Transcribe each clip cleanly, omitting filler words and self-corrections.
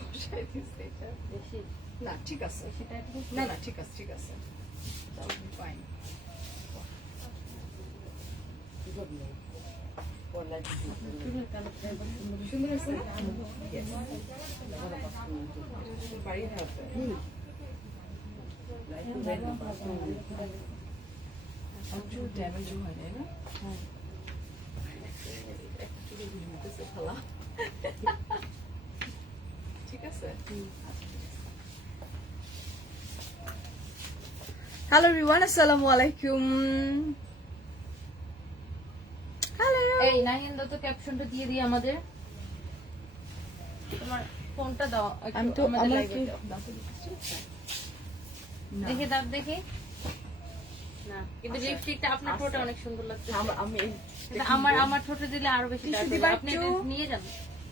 বসাই দিছি এটা বেশি না ঠিক আছে বেশিটা একটু না না ঠিক আছে ফাইন চুলের কালারটা একদম সুন্দর সুন্দর আছে না বাড়ি থাকবে একটু ড্যামেজও হয় না না হ্যাঁ ঠিক আছে হ্যালো এভরিওয়ান আসসালামু আলাইকুম হ্যালো এই নাহিন্দা তো ক্যাপশনটা দিয়ে দিই আমাদের তোমার ফোনটা দাও আমি তো আমাদের আমার লাইভে দেখে দাও দেখে না কিন্তু লিপস্টিকটা আপনার ঠোঁটে অনেক সুন্দর লাগছে আমি কিন্তু আমার ঠোঁটে দিলে আরো বেশি টিস্যু dark দিবা হবে। আপনি একটু? এটা নিয়ে যান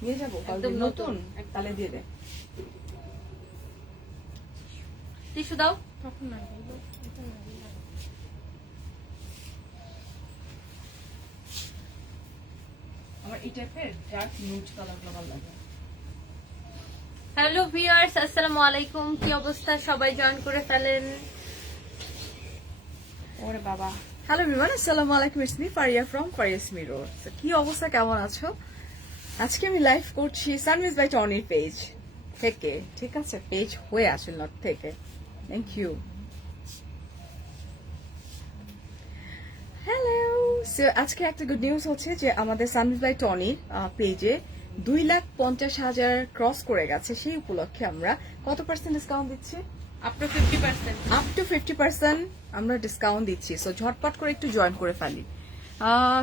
নিয়ে যাবো একদম নতুন। তাহলে দিয়ে দে টিস্যু দাও আমার এই টাইপের ডার্ক নিউড কালার ভালো লাগে হ্যালো ভিউয়ার্স আসসালামু আলাইকুম কি অবস্থা সবাই জয়েন করে ফেলেন ওরে বাবা হ্যালো এভরিওয়ান আসসালামু আলাইকুম it's me Faria from Faria's mirror কি অবস্থা কেমন আছো আজকে আমি লাইভ করছি সানরাইজ বাই টনির পেজ থেকে ঠিক আছে পেজ হয়ে আসল নট থেকে থ্যাংক ইউ হ্যালো সো আজকে একটা গুড নিউজ হচ্ছে যে আমাদের সানরাইজ বাই টনির পেজে 2,50,000 ক্রস করে গেছে সেই উপলক্ষে আমরা কত পার্সেন্ট ডিসকাউন্ট দিচ্ছি আপ টু 50% আপ টু 50% আমরা ডিসকাউন্ট দিচ্ছি সো ঝটপট করে একটু জয়েন করে ফেলি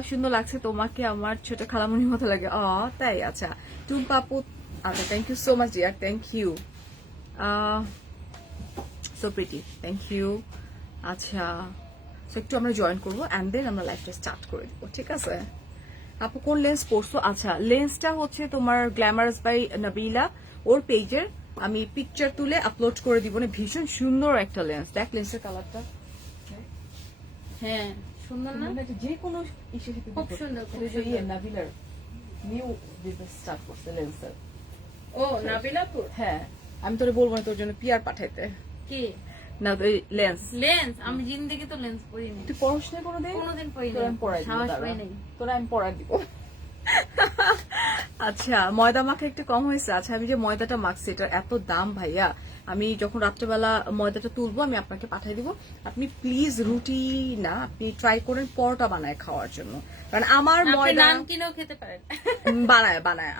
সুন্দর লাগছে তোমাকে আমার ছোট খালামুনির মতো লাগে তাই আচ্ছা টুম্পা আপু আচ্ছা thank you so much dear thank you so pretty thank you আচ্ছা সো একটু আমরা জয়েন করবো অ্যান্ড দেন আমরা লাইফটা স্টার্ট করে দিব ঠিক আছে আপু কোন লেন্স পড়ছো আচ্ছা লেন্সটা হচ্ছে তোমার গ্ল্যামারাস বাই নাবিলা ওর পেজের আমি পিকচার তুলে আপলোড করে দিব না ভীষণ সুন্দর একটা লেন্স দেখ লেন্সের কালারটা হ্যাঁ সুন্দর না যে কোনো ইসের সাথে খুব সুন্দর, খুব যে ইয়ে নাবিলার নিউ বিজনেস স্টার্ট করছে লেন্সের ও নাবিলাপুর হ্যাঁ আমি তোরে বলবো না তোর জন্য পিআর পাঠাইতে কি না ওই লেন্স লেন্স আমি জিন্দেগি তো লেন্স পরিনি তুই পড়াস না কোনোদিন কোনোদিন পরিনি তোরা আমি পড়াই দিব সাহস দাঁড়া। পাই নাই তোরা আমি পড়াই দিব আচ্ছা ময়দা মাখা একটু কম হয়েছে আচ্ছা আমি যে ময়দাটা মাখছি এটার এত দাম ভাইয়া আমি যখন রাত্রেবেলা ময়দাটা তুলবো আমি আপনাকে পাঠিয়ে দিব আপনি প্লিজ রুটি না আপনি ট্রাই করেন পরোটা বানায় খাওয়ার জন্য কারণ আমার আপনি ময়দা নান কিনেও খেতে পারেন বানায়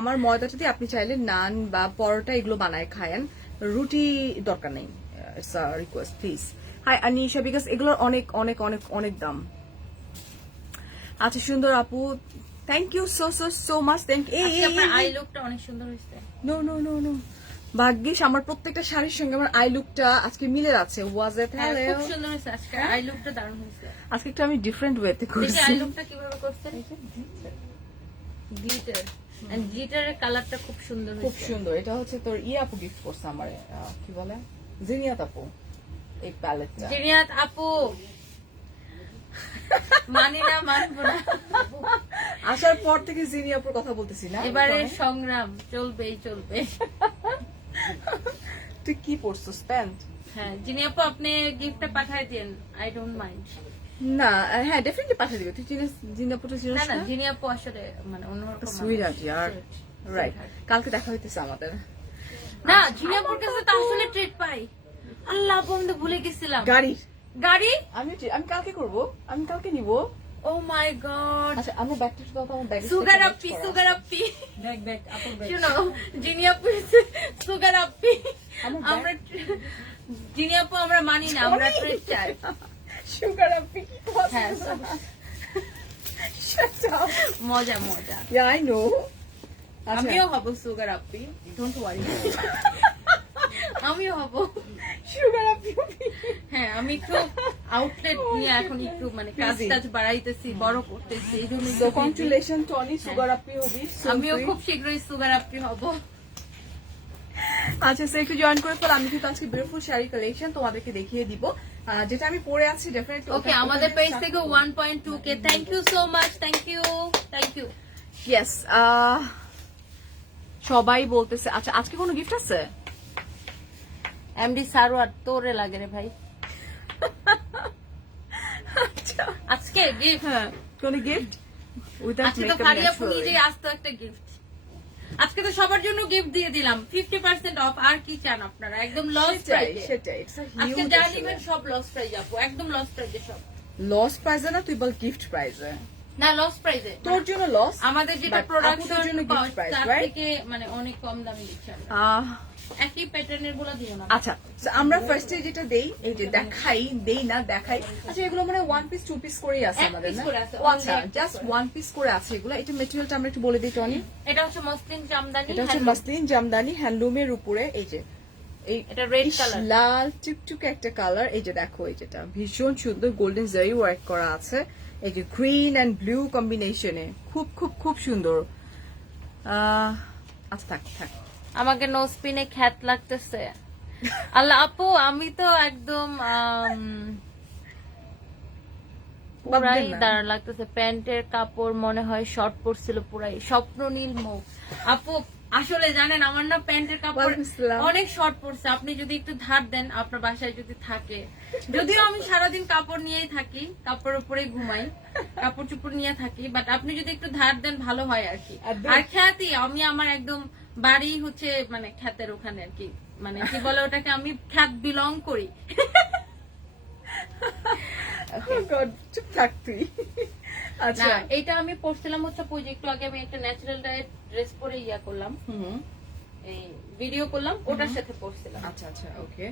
আমার ময়দাটা দিয়ে আপনি চাইলে নান বা পরোটা এগুলো বানায় খায়েন রুটি দরকার নেই it's a request please hi Anisha because এগুলোর অনেক অনেক অনেক অনেক দাম আচ্ছা সুন্দর আপু thank you so so so much thank আজকে আপনার আই লুকটা অনেক সুন্দর হয়েছে নো নো নো নো ভাগ্যিস আমার প্রত্যেকটা শাড়ির সঙ্গে আমার আই লুকটা আজকে মিলে যাচ্ছে ওয়াজ ইট হ্যাঁ, হ্যালো খুব সুন্দর হয়েছে আজকে আই লুকটা দারুণ হয়েছে আজকে একটু আমি ডিফারেন্ট ওয়েতে দেখি করছি আই লুকটা কিভাবে করছেন গ্লিটার এন্ড গ্লিটারের কালারটা খুব সুন্দর খুব হয়েছে সুন্দর এটা হচ্ছে তোর আপু গিফট করছে আমার কি বলে জিনিয়াত আপু এই প্যালেটটা জিনিয়াত আপু মানি না মানবো না আসার পর থেকে জিনি আপুর কথা বলতেছি না এবারে সংগ্রাম চলবেই চলবে তুই কি পড়ছিস প্যান্ট হ্যাঁ জিনি আপু আপনি গিফটটা পাঠিয়ে দেন আই ডোন্ট মাইন্ড না হ্যাঁ ডেফিনেটলি পাঠিয়ে দিবে তুই চিনিস জিনি আপুটা চিনিস না না না জিনি আপু আসলে মানে অন্যরকম সুইট মানুষ। আছে আর রাইট কালকে দেখা হইতেছে আমাদের না জিনি আপুর কাছে তো আসলে ট্রিট পাই আল্লাহ আপু আমি তো ভুলে গেছিলাম গাড়ির গাড়ি আমি কালকে করব আমি কালকে নিব ও মাই গড আচ্ছা আমরা ব্যাগটা শুধু আমার ব্যাগ সুগার আপ্পি সুগার আপ্পি ব্যাগ ব্যাগ আপুর ব্যাগ শুনো জিনি আপু সুগার আপ্পি আমার আমরা জিনি আপু আমরা মানি না আমরা ট্রিট চাই সুগার আপি কি কথা হ্যাঁ Shut up. মজা মজা Yeah, I know. আচ্ছা আমিও হব সুগার আপ্পি ডোন্ট ওয়ারি আমিও হব সুগার আপি হ্যাঁ আমি একটু আউটলেট নিয়ে এখন একটু মানে কাজ টাজ বাড়াইতেছি বড় করতেছি এই জন্য So congratulations Tony সুগার আপি হবি soon আমিও তুই। খুব শীঘ্রই সুগার আপনি হব আচ্ছা সো একটু জয়েন করে ফেল আমি কিন্তু আজকে বিউটিফুল শাড়ি কালেকশন তোমাদেরকে দেখিয়ে দিব যেটা আমি পরে আছি ডেফিনেটলি ওকে আমাদের পেজ থেকে 1.2k thank you so much thank you yes সবাই বলতেছে। আচ্ছা আজকে কোনো গিফট আছে? এমডি সারোয়ার তোরে লাগে রে ভাই। আচ্ছা আজকে গিফট, হ্যাঁ কোন গিফট? আজকে তো ফারিয়া আপু নিজেই আসতো একটা গিফট। আজকে তো সবার জন্য গিফট দিয়ে দিলাম 50% অফ। আর কি চান আপনারা? একদম লস প্রাইসে। সেটাই আজকে যা নিবেন সব লস প্রাইস আপু, একদম লস প্রাইসে সব। লস প্রাইসে না, তুই বল গিফট প্রাইসে। না লস প্রাইসে, তোর জন্য লস, আমাদের যেটা প্রোডাকশন জন্য গিফট প্রাইস, তার রাইট? থেকে মানে অনেক কম দামে দিচ্ছি আমরা। একই প্যাটার্নের গুলো দিও না। আচ্ছা so আমরা ফার্স্টে যেটা দেই, এই যে দেখাই। আচ্ছা এগুলো মানে ওয়ান পিস টু পিস করেই আছে এক আমাদের piece না? করে আছে, ও আচ্ছা জাস্ট ওয়ান পিস করে আছে এগুলো। এটা মেটেরিয়ালটা আমরা একটু বলে দিই টনি। এটা হচ্ছে মসলিন জামদানি, এটা হচ্ছে মাসলিন জামদানি হ্যান্ডলুমের উপরে। এই যে এটা রেড ইস, কালার, লাল টুকটুকে একটা কালার। এই যে দেখো, এই যেটা ভীষণ সুন্দর গোল্ডেন জারি ওয়ার্ক করা আছে। এই যে গ্রিন এন্ড ব্লু কম্বিনেশনে খুব খুব খুব সুন্দর। আচ্ছা থাক আমাকে নো স্পিনে খ্যাত লাগতেছে। আল্লাহ আপু আমি তো একদম পুরাই দাঁড়া লাগতেছে। প্যান্টের কাপড় মনে হয় শর্ট পড়ছিল পুরাই। স্বপ্ন নীল মুখ আপু, আসলে জানেন আমার না প্যান্টের কাপড় ওয়ালাইকুম আসসালাম। অনেক শর্ট পড়ছে। আপনি যদি একটু ধার দেন আপনার বাসায় যদি থাকে, যদিও আমি সারাদিন কাপড় নিয়েই থাকি, কাপড় উপরে ঘুমাই, কাপড় চুপড় নিয়ে থাকি, বাট আপনি যদি একটু ধার দেন ভালো হয় আর কি। আর খ্যাতি আমি আমার একদম বাড়ি হচ্ছে মানে খ্যাতের ওখানে আর কি, মানে কি বলে ওটাকে, আমি খ্যাত বিলং করি। Oh God, চুপ থাক তুই। আচ্ছা না এটা আমি পড়ছিলাম হচ্ছে একটু আগে আমি একটা ন্যাচারাল ডায়েট ড্রেস পরে ইয়া করলাম, এই ভিডিও করলাম, ওটার সাথে পড়ছিলাম। আচ্ছা ওকে।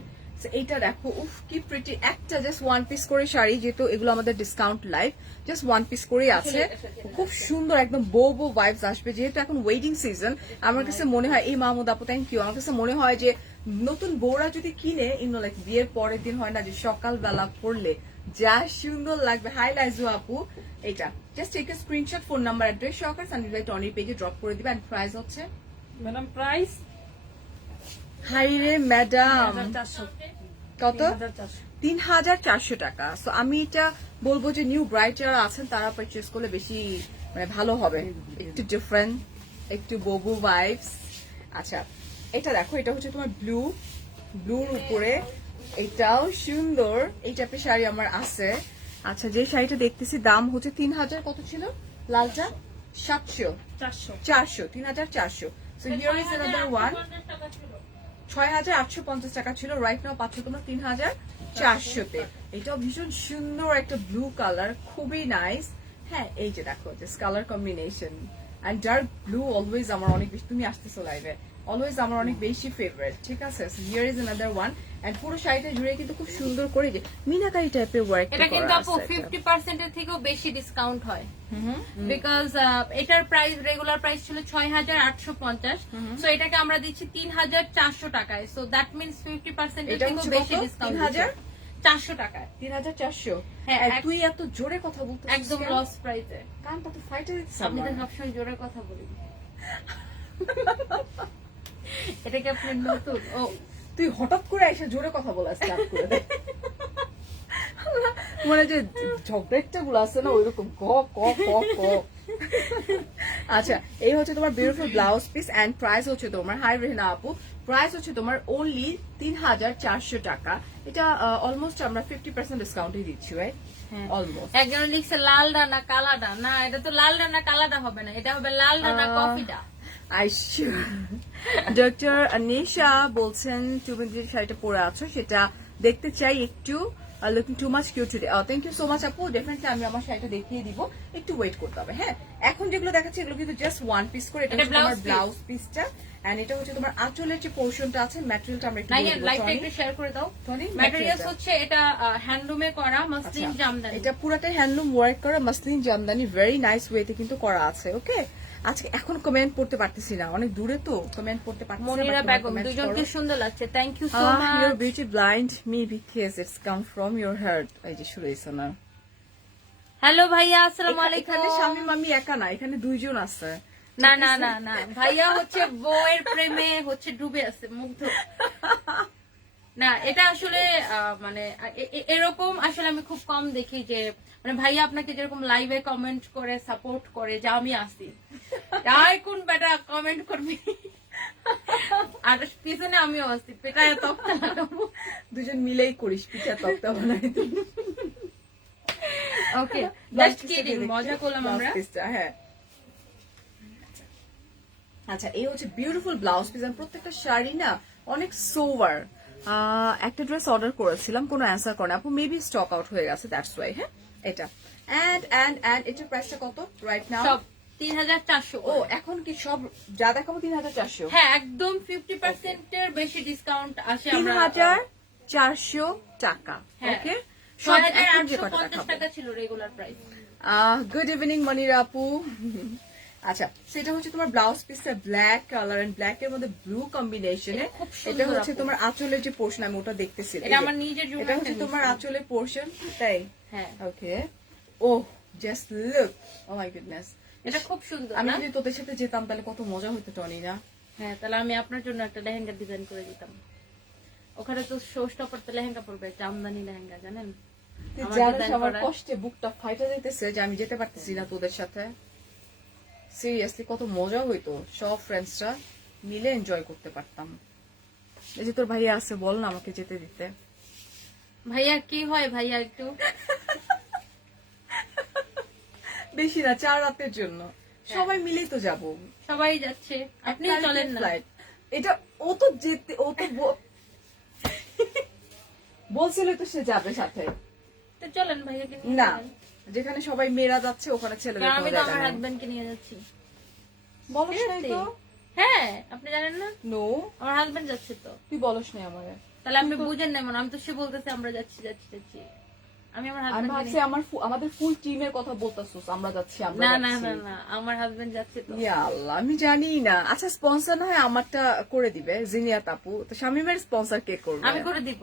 এইটা দেখো, উফ কি প্রিটি, একটা জাস্ট ওয়ান পিস করে শাড়ি, যেহেতু এগুলো আমাদের discount live, just one piece করেই আছে। খুব সুন্দর একদম বো ভাইবস আসবে, যেহেতু এখন ওয়েডিং সিজন। আমার কাছে মনে হয়, এই মাহমুদ আপু থ্যাংক ইউ, আমার কাছে মনে হয় যে নতুন বউরা যদি কিনে, লাইক বিয়ের পরের দিন হয় না যে সকালবেলা পরলে যা সুন্দর লাগবে। হাই লাইজু আপু, এটা just take a screenshot, phone number address সহকারে সানভি ভাই টনির পেজে ড্রপ করে দিবে। এন্ড প্রাইস হচ্ছে ম্যাডাম প্রাইস হাই রে ম্যাডাম কত? 3,400 টাকা। সো আমি এটা বলবো যে নিউ ব্রাইড যারা আছেন তারা পারচেজ করলে বেশি মানে ভালো হবে, একটু ডিফারেন্ট, একটু ববু ভাইবস। আচ্ছা এটা দেখো, এটা হচ্ছে তোমার ব্লুর উপরে, এটাও সুন্দর। এই টাইপের শাড়ি আমার আছে। আচ্ছা যে শাড়িটা দেখতেছি দাম হচ্ছে 3,000, কত ছিল লালটা? 400 3,400। So here is another one. 6,850 টাকা ছিল, রাইট নাও পাচ্ছ তোমরা 3,400-তে। এটাও ভীষণ সুন্দর একটা ব্লু কালার, খুবই নাইস। হ্যাঁ এই যে দেখো, just colour combination and dark blue always আমার অনেক বেশি, তুমি আসতেছো লাইভে, অলওয়েজ আমার অনেক বেশি ফেভারিট, ঠিক আছে? Here is another one. And পুরো শাড়িটা জুড়ে কিন্তু খুব সুন্দর করে যে মিনাকারি টাইপের ওয়ার্ক এটা কিন্তু আপু 50% এর থেকেও বেশি ডিসকাউন্ট হয়, বিকজ এটার প্রাইস রেগুলার প্রাইস ছিল 6,850, সো এটাকে আমরা দিচ্ছি 3,400 টাকায়। সো দ্যাট মিন্স 50% এর থেকেও বেশি ডিসকাউন্ট 3,400 টাকায়। 3,400। হ্যাঁ তুই এত জোরে কথা বলতেছিস একদম লস প্রাইসে। কানটা তো ফাইটে দিচ্ছিস। আপনি তো সবসময় জোরে কথা বলি। এটাকে আপনি নতুন ও তুই হঠাৎ করে এসে জোরে কথা বলা স্টার্ট করে দে। মানে যে ঝগড়াটা গুলো আছে না, ওইরকম ক ক ক ক। আচ্ছা এই হচ্ছে তোমার beautiful blouse piece and price হচ্ছে তোমার, হাই রেহনা আপু, প্রাইস হচ্ছে তোমার অনলি 3,400 টাকা। এটা অলমোস্ট আমরা 50% ডিসকাউন্টে দিচ্ছি, রাইট? অলমোস্ট। একজন লিখছে লাল ডানা কালাডা, না এটা তো লাল ডানা কালাডা হবে না, এটা হবে লাল ডানা কফিডা। ডক্টর আনিশা বলছেন তুমি যে শাড়িটা পরে আছো সেটা দেখতে চাই একটু, looking too much cute today. Thank you so much আপু, ডেফিনেটলি আমি আমার শাড়িটা দেখিয়ে দিব, একটু ওয়েট করতে হবে। হ্যাঁ এখন যেগুলো দেখাচ্ছি এগুলো কিন্তু জাস্ট ওয়ান পিস করে, এটা হচ্ছে তোমার ব্লাউজ পিসটা এন্ড এটা হচ্ছে তোমার আঁচলের যে পোরশনটা আছে, ম্যাটেরিয়ালটা আমরা একটু বলে দেব। লাইভটা একটু শেয়ার করে দাও। ম্যাটেরিয়ালস হচ্ছে এটা হ্যান্ডলুমে করা মসলিন জামদানি, এটা পুরোটাই হ্যান্ডলুম ওয়ার্ক করা মসলিন জামদানি, ভেরি নাইস ওয়েতে কিন্তু করা আছে। ওকে আজকে এখন কমেন্ট পড়তে পারতেছি না, অনেক দূরে তো কমেন্ট পড়তে পারতেছি না। মনিরা বেগম দুজনকে সুন্দর লাগছে, thank you so much. Your beauty blind me because it's come from your heart. এই যে শুরু হইছে না। হ্যালো ভাইয়া, আসসালামু আলাইকুম। এখানে স্বামী মামি একা না, এখানে দুইজন আছে। না না না না, ভাইয়া হচ্ছে বউয়ের প্রেমে হচ্ছে ডুবে আছে, মুগ্ধ। না এটা আসলে মানে এরকম আসলে আমি খুব কম দেখি যে মানে ভাইয়া আপনাকে যেরকম লাইভে কমেন্ট করে সাপোর্ট করে, যে আমি আসি তাই কোন বেটা কমেন্ট করবি। আর পিছনে আমিও আসছি, পেটায় তক্তা লাগাবো। দুজন মিলেই করিস পিঠা তক্তা বানাই। ওকে, জাস্ট কিডিং, মজা করলাম আমরা। হ্যাঁ, আচ্ছা এই হচ্ছে বিউটিফুল ব্লাউজ পিস। প্রত্যেকটা শাড়ি না অনেক সোভার। একটা ড্রেস অর্ডার করেছিলাম, কোনো অ্যান্সার করে না আপু, মেবি স্টক আউট হয়ে গেছে, দ্যাটস ওয়াই। হ্যাঁ, এটা এন্ড এটার প্রাইসটা কত রাইট নাও? সব 3400। ও এখন কি সব যা দেখাবো 3400? হ্যাঁ, একদম 50% এর বেশি ডিসকাউন্ট আসে। আমরা 3400 টাকা। হ্যাঁ, ওকে, সব এখন যে কত 6850 দেখাবো। টাকা ছিল regular price. Good evening Monira আপু। আচ্ছা, সেটা হচ্ছে তোমার ব্লাউজ পিসটা ব্ল্যাক কালার এন্ড ব্ল্যাক এর মধ্যে ব্লু কম্বিনেশনে। এটা খুব সুন্দর এটা হচ্ছে আপু। তোমার আঁচলের যে পোর্শন, আমি ওটা দেখতেছি। এটা আমার নিজের জন্য এটা হচ্ছে একটা তোমার নিয়েছি। আঁচলের পোর্শন, তাই? হ্যাঁ, okay, oh just look, oh my goodness, এটা খুব সুন্দর আমি না? যদি তোদের সাথে যেতাম তাহলে কত মজা হতো টনি না? হ্যাঁ, তাহলে আমি আপনার জন্য একটা লেহেঙ্গা ডিজাইন করে দিতাম। ওখানে তো শো স্টপার তো লেহেঙ্গা পরবে, জামদানি লেহেঙ্গা, জানেন? তুই আমার জানিস design আমার করা। কষ্টে বুকটা ফাইটা যেতেছে যে আমি যেতে পারতেছি না তোদের সাথে। সিরিয়াসলি কত মজা হইতো, সব ফ্রেন্ডসরা মিলে এনজয় করতে পারতাম। এই যে তোর ভাইয়া আছে, বল না আমাকে যেতে দিতে। ভাইয়া কি হয়, ভাইয়া একটু বেশি না, 4 রাতের জন্য সবাই মিলেই তো যাবো। সবাই যাচ্ছে, আপনি চলেন না? ফ্লাইট এটা, ও তো যেতে, ও তো বলছিল তো সে যাবে সাথে। তো চলেন ভাইয়াকে নিয়ে না, চলেন। যেখানে সবাই মেয়েরা যাচ্ছে ওখানে ছেলেদের কারণ আমি কোনো তো জায়গা আমার নেই। হাজবেন্ডকে নিয়ে যাচ্ছি। বলস নাই তো? হ্যাঁ, আপনি জানেন না? নো, আমার হাজবেন্ড যাচ্ছে তো। তুই বলস নাই আমারে। তাহলে আপনি বুঝেন না, আমি তো সে বলতেছে আমরা যাচ্ছি যাচ্ছি যাচ্ছি, আমি আমার আমি হাজবেন্ড ভাবছি আমাদের ফুল টিমের কথা বলতাছস, আমরা যাচ্ছি আমরা না না যাচ্ছি। না না, আমার হাজবেন্ড যাচ্ছে তো। ইয়া আল্লাহ, আমি জানি না। আচ্ছা, স্পন্সর না হয় আমারটা করে দিবে জিনিয়াত আপু, তো শামিমের স্পন্সর কে করবে? আমি করে দিব।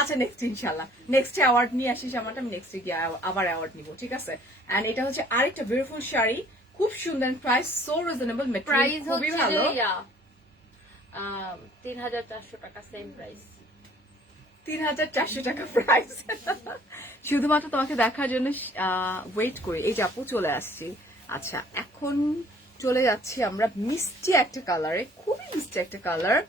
আচ্ছা, নেক্সট ইনশাআল্লাহ, নেক্সট অ্যাওয়ার্ড নিয়ে আসিস আমারটা, আমি নেক্সট গিয়ে আবার অ্যাওয়ার্ড নিব, ঠিক আছে? এন্ড এটা হচ্ছে আরেকটা বিউটিফুল শাড়ি, খুব সুন্দর, price so reasonable, price material খুবই হচ্ছে ভালো। যে 3400 টাকা, সেম প্রাইস। 3400 টাকা প্রাইস। শুধুমাত্র তোমাকে দেখার জন্য ওয়েট করি। এই যে আপু চলে আসছি। আচ্ছা, এখন চলে যাচ্ছি আমরা মিষ্টি একটা কালারে, খুবই মিষ্টি একটা কালার।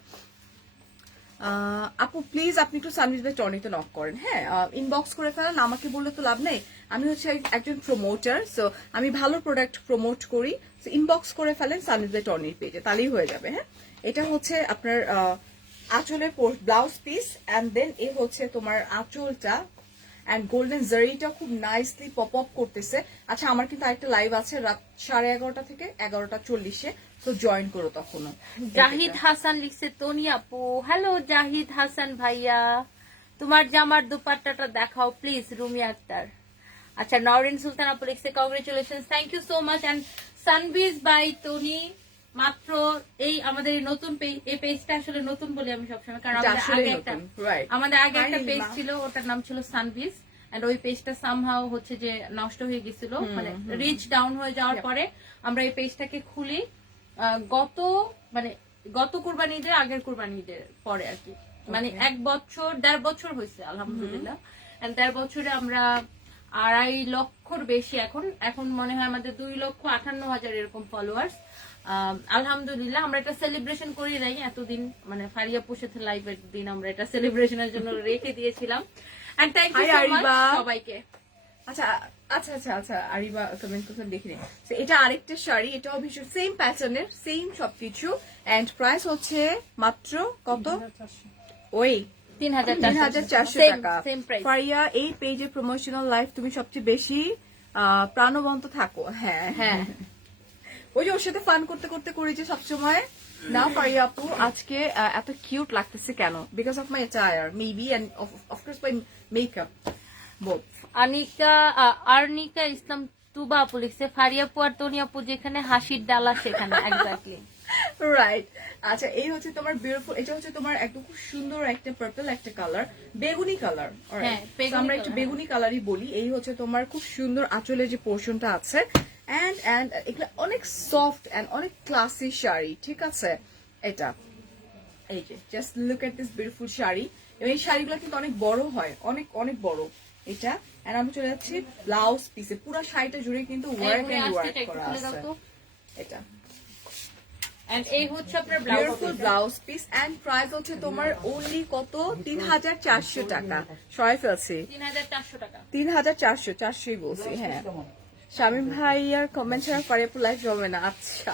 আপু প্লিজ আপনি একটু সানভিজ বাই টনিতে নক করেন। হ্যাঁ, ইনবক্স করে ফেলেন, আমাকে বললে তো লাভ নেই। আমি হচ্ছে একজন প্রমোটার, সো আমি ভালো প্রোডাক্ট প্রমোট করি। ইনবক্স করে ফেলেন সানভিজ বাই টনির পেজে, তাহলেই হয়ে যাবে। হ্যাঁ, এটা হচ্ছে আপনার আঁচলের ব্লাউজ পিস, এন্ড দেন এ হচ্ছে তোমার আঁচলটা, এন্ড গোল্ডেন জারিটা খুব নাইসলি পপ আপ করতেছে। আচ্ছা, আমার কিন্তু আরেকটা লাইভ আছে রাত 11:30 থেকে 11:40, তো জয়েন করো তখনও। জাহিদ হাসান লিখছে, তনি আপু, হ্যালো জাহিদ হাসান ভাইয়া, তোমার জামার দুপাট্টাটা দেখাও প্লিজ, রুমি আক্তার। আচ্ছা, নওরিন সুলতান আপু লিখছে, congratulation, thank you so much. And Sanvees by Tony মাত্র এই আমাদের এই নতুন পেজ, এই পেজটা আসলে নতুন বলি আমি সবসময়, কারণ আমাদের আগে একটা পেজ ছিল, ওটার নাম ছিল সানভিজ, এন্ড ওই পেজটা সামহাও হচ্ছে যে নষ্ট হয়ে গেছিল, মানে রিচ ডাউন হয়ে যাওয়ার পরে আমরা এই পেজটাকে খুলি গত কুরবানি ঈদের, আগের কুরবানি ঈদের পরে আর কি, মানে 1.5 বছর হয়েছে আলহামদুলিল্লাহ। 1.5 বছরে আমরা 2.5 লক্ষর বেশি, এখন মনে হয় আমাদের 2,58,000 এরকম ফলোয়ার্স। আলহামদুলিল্লাহ, আমরা এটা সেলিব্রেশন করি নাই এতদিন, মানে ফারিয়া পুষেতে লাইভের দিন আমরা এটা সেলিব্রেশনের জন্য রেখে দিয়েছিলাম। And thank you so much সবাইকে। আচ্ছা আচ্ছা আচ্ছা আচ্ছা, আরিবা কমেন্ট করতে দেখিনি। এটা আরেকটা শাড়ি, এটাও ভীষণ সেম প্যাটার্নের, সেম সবকিছু, এন্ড প্রাইস হচ্ছে মাত্র কত? ওই 3,400 টাকা। ফারিয়া, এই পেজে প্রমোশনাল লাইফ তুমি সবচেয়ে বেশি প্রাণবন্ত থাকো। হ্যাঁ হ্যাঁ, ওই যে ওর সাথে ফান করতে করতে করি যে সবসময়। না ফারিয়া আপু, আজকে এত কিউট লাগতেছে কেন? Because of my attire maybe, and of course my makeup both. Arnika Islam Tuba আপু লিখছে, ফারিয়া আপু আর তনি আপু যেখানে হাসির ডালা সেখানে। Exactly right. আচ্ছা, এই হচ্ছে তোমার বিউটিফুল, এটা হচ্ছে তোমার একদম খুব সুন্দর একটা পার্পল একটা কালার, বেগুনি কালার। আমরা একটু বেগুনি কালারই বলি। এই হচ্ছে তোমার খুব সুন্দর আঁচলের যে পোর্শনটা আছে, এন্ড এগুলো অনেক সফট এন্ড অনেক ক্লাসি শাড়ি, ঠিক আছে? এটা এই যে just look at this beautiful sari. এবং এই শাড়িগুলো কিন্তু অনেক বড় হয়, অনেক অনেক বড় এটা। এন্ড আমি চলে যাচ্ছি ব্লাউজ পিসে, পুরো শাড়িটা জুড়ে কিন্তু ওয়ার্ক এন্ড ওয়ার্ক করা আছে। এটা এন্ড এই হচ্ছে আপনার blouse beautiful blouse piece and price হচ্ছে তোমার অনলি কত 3400 টাকা সরাই ফেলছি 3400 টাকা 400 বলছি হ্যাঁ শামিম ভাই আর কমেন্ট ছাড়া ফারিয়াপুর লাইফ জমে না আচ্ছা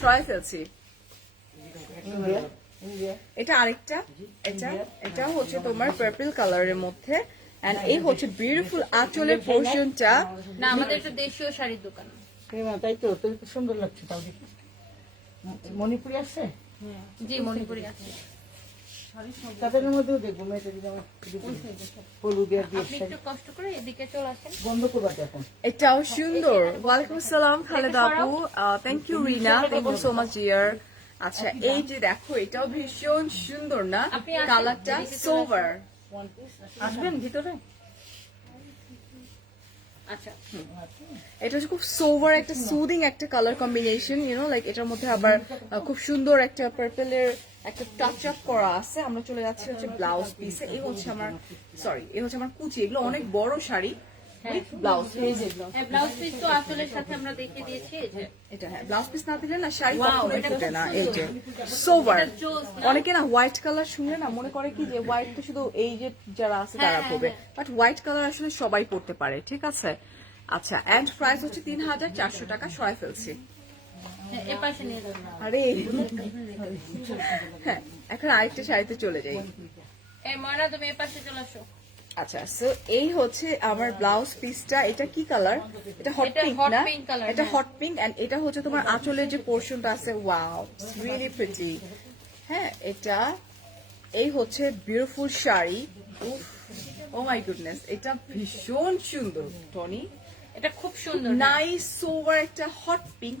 সরাই ফেলছি এটা আরেকটা এটা হচ্ছে তোমার পার্পল কালারের মধ্যে এন্ড এই হচ্ছে বিউটিফুল আঁচলের পোর্শনটা না আমাদের এটা দেশীয় শাড়ির দোকান তাই তো তোর তো সুন্দর লাগছে তাও দেখি মণিপুরি আছে জি মণিপুরি আছে তাদের মধ্যেও দেখবো মেয়েদের যেমন হলুদ দিয়ে আপনি একটু কষ্ট করে এদিকে চলে আসেন বন্ধ করবাতে এখন এটাও সুন্দর ওয়ালাইকুম আসসালাম খালেদা আপু thank you Rina thank you so much dear আচ্ছা এই যে দেখো এটাও ভীষণ সুন্দর না আপনি আসেন, কালারটা এদিকে চলে সোভার আসবেন ভিতরে আচ্ছা এটা হচ্ছে খুব সোভার একটা সুদিং একটা কালার কম্বিনেশন লাইক এটার মধ্যে আবার খুব সুন্দর একটা পার্পলের একটা টাচ আপ করা আছে আমরা চলে যাচ্ছি হচ্ছে ব্লাউজ পিসে এই হচ্ছে আমার কুচি এগুলো অনেক বড় শাড়ি ব্লাউজ হ্যাঁ ব্লাউজ পিস তো আসলের সাথে আমরা দেখিয়ে দিয়েছি এই যে এটা হ্যাঁ ব্লাউজ পিস না দিলে না শাড়ি Wow, কখনোই এটা ফুটে খুব না সুন্দর। এই যে সোভার এটা জোস না? অনেকে না হোয়াইট কালার শুনলে না মনে করে কি যে হোয়াইট তো শুধু এই যে যারা আছে তারা হ্যাঁ, পরবে বাট হোয়াইট কালার আসলে সবাই পরতে পারে ঠিক আছে আচ্ছা এন্ড প্রাইস হচ্ছে 3400 টাকা সরাই ফেলছি হ্যাঁ, এ পাশে নিয়ে যাবেন আরে হ্যাঁ এখন আরেকটা শাড়িতে চলে যাই এই ময়না তুমি এ পাশে চলে আসো আচ্ছা সো এই হচ্ছে আমার ব্লাউজ পিসটা এটা কি কালার এটা হট এটা পিঙ্ক hot না pink color, এটা হ্যাঁ। হট পিঙ্ক এন্ড এটা হচ্ছে তোমার আঁচলের যে পোর্শনটা আছে ওয়াও রিয়েলি প্রিটি হ্যাঁ এটা এই হচ্ছে beautiful sari oh my goodness এটা ভীষণ সুন্দর টনি এটা খুব সুন্দর নাইস সোভার একটা হট পিঙ্ক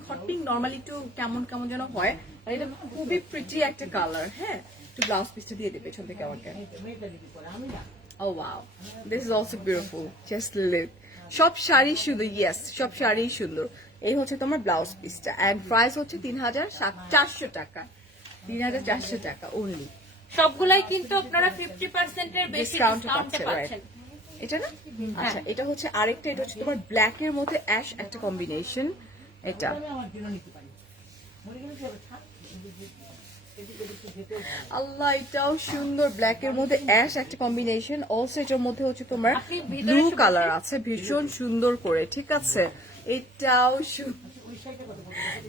নরমালি একটু কেমন কেমন যেন হয় আর এটা খুবই প্রিটি একটা কালার হ্যাঁ একটু ব্লাউজ পিসটা দিয়ে দেবে পেছন থেকে আমাকে Oh wow, this is also beautiful. Just live. সব শাড়ি সুন্দর ইয়েস সব শাড়ি সুন্দর এই হচ্ছে তোমার ব্লাউজ পিসটা এন্ড প্রাইস হচ্ছে 3400 টাকা 3400 টাকা অনলি সবগুলাই কিন্তু আপনারা 50% এর বেশি ডিসকাউন্ট ডিসকাউন্টে পাচ্ছে পাচ্ছেন এটা না আচ্ছা এটা হচ্ছে আরেকটা এটা হচ্ছে তোমার ব্ল্যাক এর মধ্যে অ্যাশ একটা কম্বিনেশন এটা আমার জন্য নিতে পারি মনে গেলে কি হবে? ছাড়। আল্লাহ এটাও সুন্দর ব্ল্যাক এর মধ্যে অ্যাশ একটা কম্বিনেশন অলসো এটার মধ্যে হচ্ছে তোমার আপনি ভিতরে ব্লু শুধু কালার আছে ভীষণ সুন্দর করে ঠিক আছে এটাও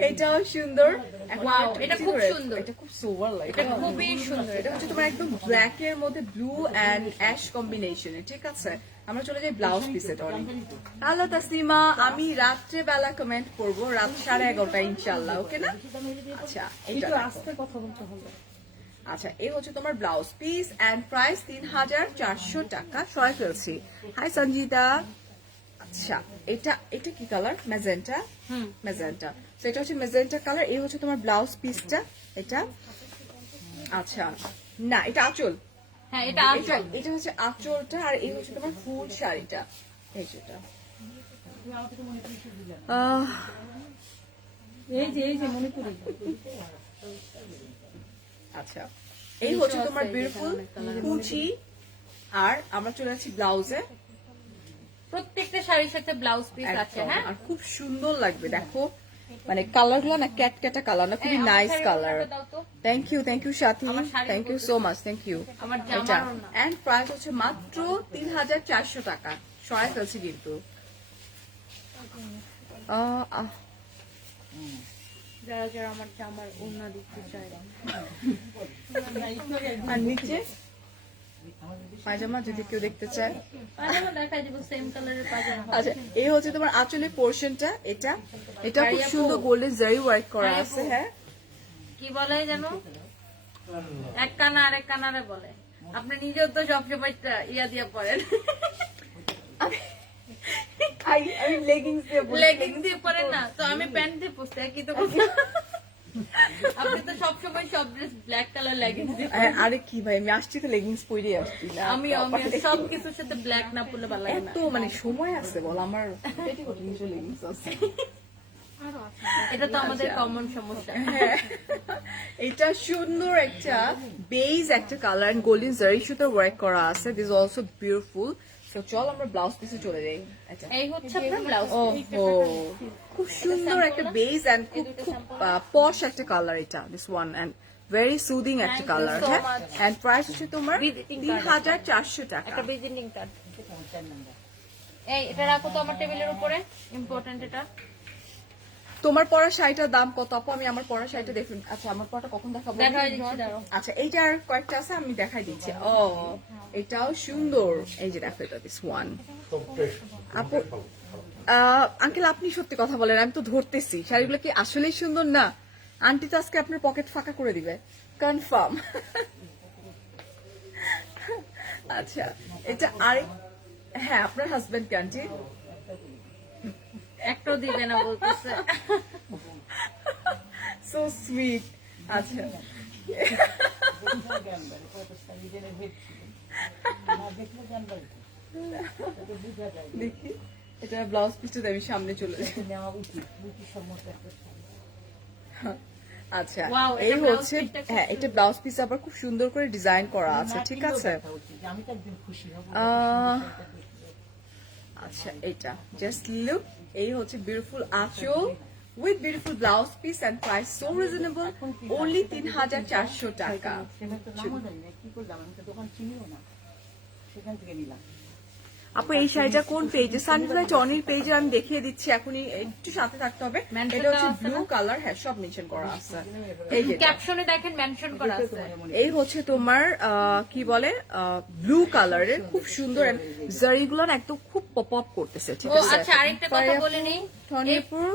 এটাও সুন্দর এখন Wow, একটু এটা বেশি খুব করে- সুন্দর। এটা খুব সোভার লাগে এটা খুবই সুন্দর এটা হচ্ছে তোমার একদম ব্ল্যাক এর মধ্যে ব্লু এন্ড অ্যাশ কম্বিনেশনে ঠিক আছে আমরা চলে যাই ব্লাউজ পিসে হ্যালো তাসলিমা আমি রাত্রে বেলা কমেন্ট করব রাত 11:30 ইনশাআল্লাহ ওকে না আচ্ছা এটা দেখো। আস্তে কথা বলতে হবে আচ্ছা এই হচ্ছে তোমার ব্লাউজ পিস এন্ড প্রাইস 3400 টাকা সরাই ফেলছি হাই সঞ্জিতা আচ্ছা এটা এটা কি কালার ম্যাজেন্টা ম্যাজেন্টা তো এটা হচ্ছে ম্যাজেন্টা কালার এই হচ্ছে তোমার ব্লাউজ পিসটা এটা আচ্ছা না এটা আঁচল হ্যাঁ এটা এটা আসল এটা হচ্ছে আঁচলটা আর এই হচ্ছে তোমার ফুল শাড়িটা এই যেটা এই যে মণিপুরি আচ্ছা এই হচ্ছে তোমার বিউটিফুল কুচি আর আমরা চলে যাচ্ছি ব্লাউজে প্রত্যেকটা শাড়ির সাথে ব্লাউজ পিস আছে একদম। হ্যাঁ আর খুব সুন্দর লাগবে দেখো মানে কালার গুলো না ক্যাটক্যাটা কালার না খুবই এই, আমার নাইস শাড়ির কালার ওড়নাটা দাও তো। থ্যাংক ইউ সাথী আমার শাড়ির thank you so much thank you আমার এটা জামারও না এন্ড প্রাইস হচ্ছে মাত্র 3400 টাকা সরাই ফেলছি কিন্তু যারা যারা আমার জামার ওড়না দিতে চায় আর নিচে পায়জামা যদি কেউ দেখতে চায় পাজামা দেখাই দিব সেম কালারের পাজামা আচ্ছা এই হচ্ছে তোমার আঁচলের পোর্শনটা এটা এটা খুব ভাইয়া সুন্দর আপু। গোল্ডেন জারি ওয়ার্ক করা ভাইয়া আছে আপু। হ্যাঁ কি বলে জানো এক কানা আরেক কানারে বলে আপনি নিজেও তো সবসময় ইয়া দিয়ে পড়েন আমি লেগিংস দিয়ে বলি। লেগিংস দিয়ে পড়েন না তো আমি প্যান্ট দিয়ে পরতে কি তো কথা। আপনি তো সবসময় সব ড্রেস ব্ল্যাক কালার লেগিংস দিয়ে আরে কি ভাই আমি আসছি তো লেগিংস পরে আসছি না আমি সব কিছুর সাথে ব্ল্যাক না পরলে ভালো লাগে না এত মানে সময় আছে বল আমার পেটিকোট নিচে লেগিংস আছে এটা তো আমাদের কমন সমস্যা হ্যাঁ। এটা সুন্দর একটা বেজ একটা কালার এন্ড গোল্ডেন জারি সুতো ওয়ার্ক করা আছে দিস অলসো বিউটিফুল তো চল আমরা ব্লাউজ পিসে চলে যাই। আচ্ছা এই হচ্ছে আপনার ব্লাউজ। ওহো খুব সুন্দর একটা বেজ এন্ড খুব খুব পশ একটা কালার এটা, this one and very soothing একটা কালার। so হ্যাঁ much. এন্ড প্রাইস হচ্ছে তোমার Visiting card 3400 টাকা। একটা ভিজিটিং কার্ড। এই এটা রাখো তো আমার টেবিলের উপরে, ইম্পর্টেন্ট এটা। তোমার পরা শাড়িটার দাম কত আপু? আমি আমার পরা শাড়িটা দেখুন। আচ্ছা আমার পরাটা কখন দেখাবো? দেখাই দিচ্ছি, দাঁড়াও। আচ্ছা এইটার কয়েকটা আছে আমি দেখাই দিচ্ছি। ও এটাও সুন্দর, এই যে দেখো এটা দিস ওয়ান। আপু আঙ্কেল আপনি সত্যি কথা বলেন, আমি তো ধরতেছি শাড়িগুলো কি আসলেই সুন্দর না? আন্টি তো আজকে আপনার পকেট ফাঁকা করে দিবে কনফার্ম। আচ্ছা এটা আরেক, হ্যাঁ আপনার হাজবেন্ড কে আন্টি? একটাও দিবে না বলতেছে। So sweet. আচ্ছা দেখি এটা ব্লাউজ পিসটা আমি সামনে চলে যাই। আচ্ছা Wow, এই এটা blouse হচ্ছে, piece টা খুব হ্যাঁ এটা ব্লাউজ পিস আবার খুব সুন্দর করে ডিজাইন করা আছে, ঠিক আছে? আমি তো একদিন খুশি হব। আচ্ছা এটা জাস্ট লুক, এই হচ্ছে বিউটিফুল আঁচল with beautiful blouse piece and price so reasonable, only 3400 টাকা। সেখানে তো নামও জানি না, কি করলাম, আমি তো দোকান চিনিও না, সেখান থেকে নিলাম। আপু এই শাড়িটা কোন পেজে? সানফ্লাই টনির পেজে আমি দেখিয়ে দিচ্ছি এখনই, একটু সাথে থাকতে হবে। Mention এটা হচ্ছে করা আছে ব্লু না? কালার, হ্যাঁ সব মেনশন করা আছে। এই যে ক্যাপশনে দেখেন মেনশন করা আছে। এই হচ্ছে তোমার কি বলে ব্লু কালারের, খুব সুন্দর জারিগুলো না একদম খুব পপ আপ করতেছে, ঠিক ও আছে? আচ্ছা, আরেকটা কথা বলে নেই। টনিপুর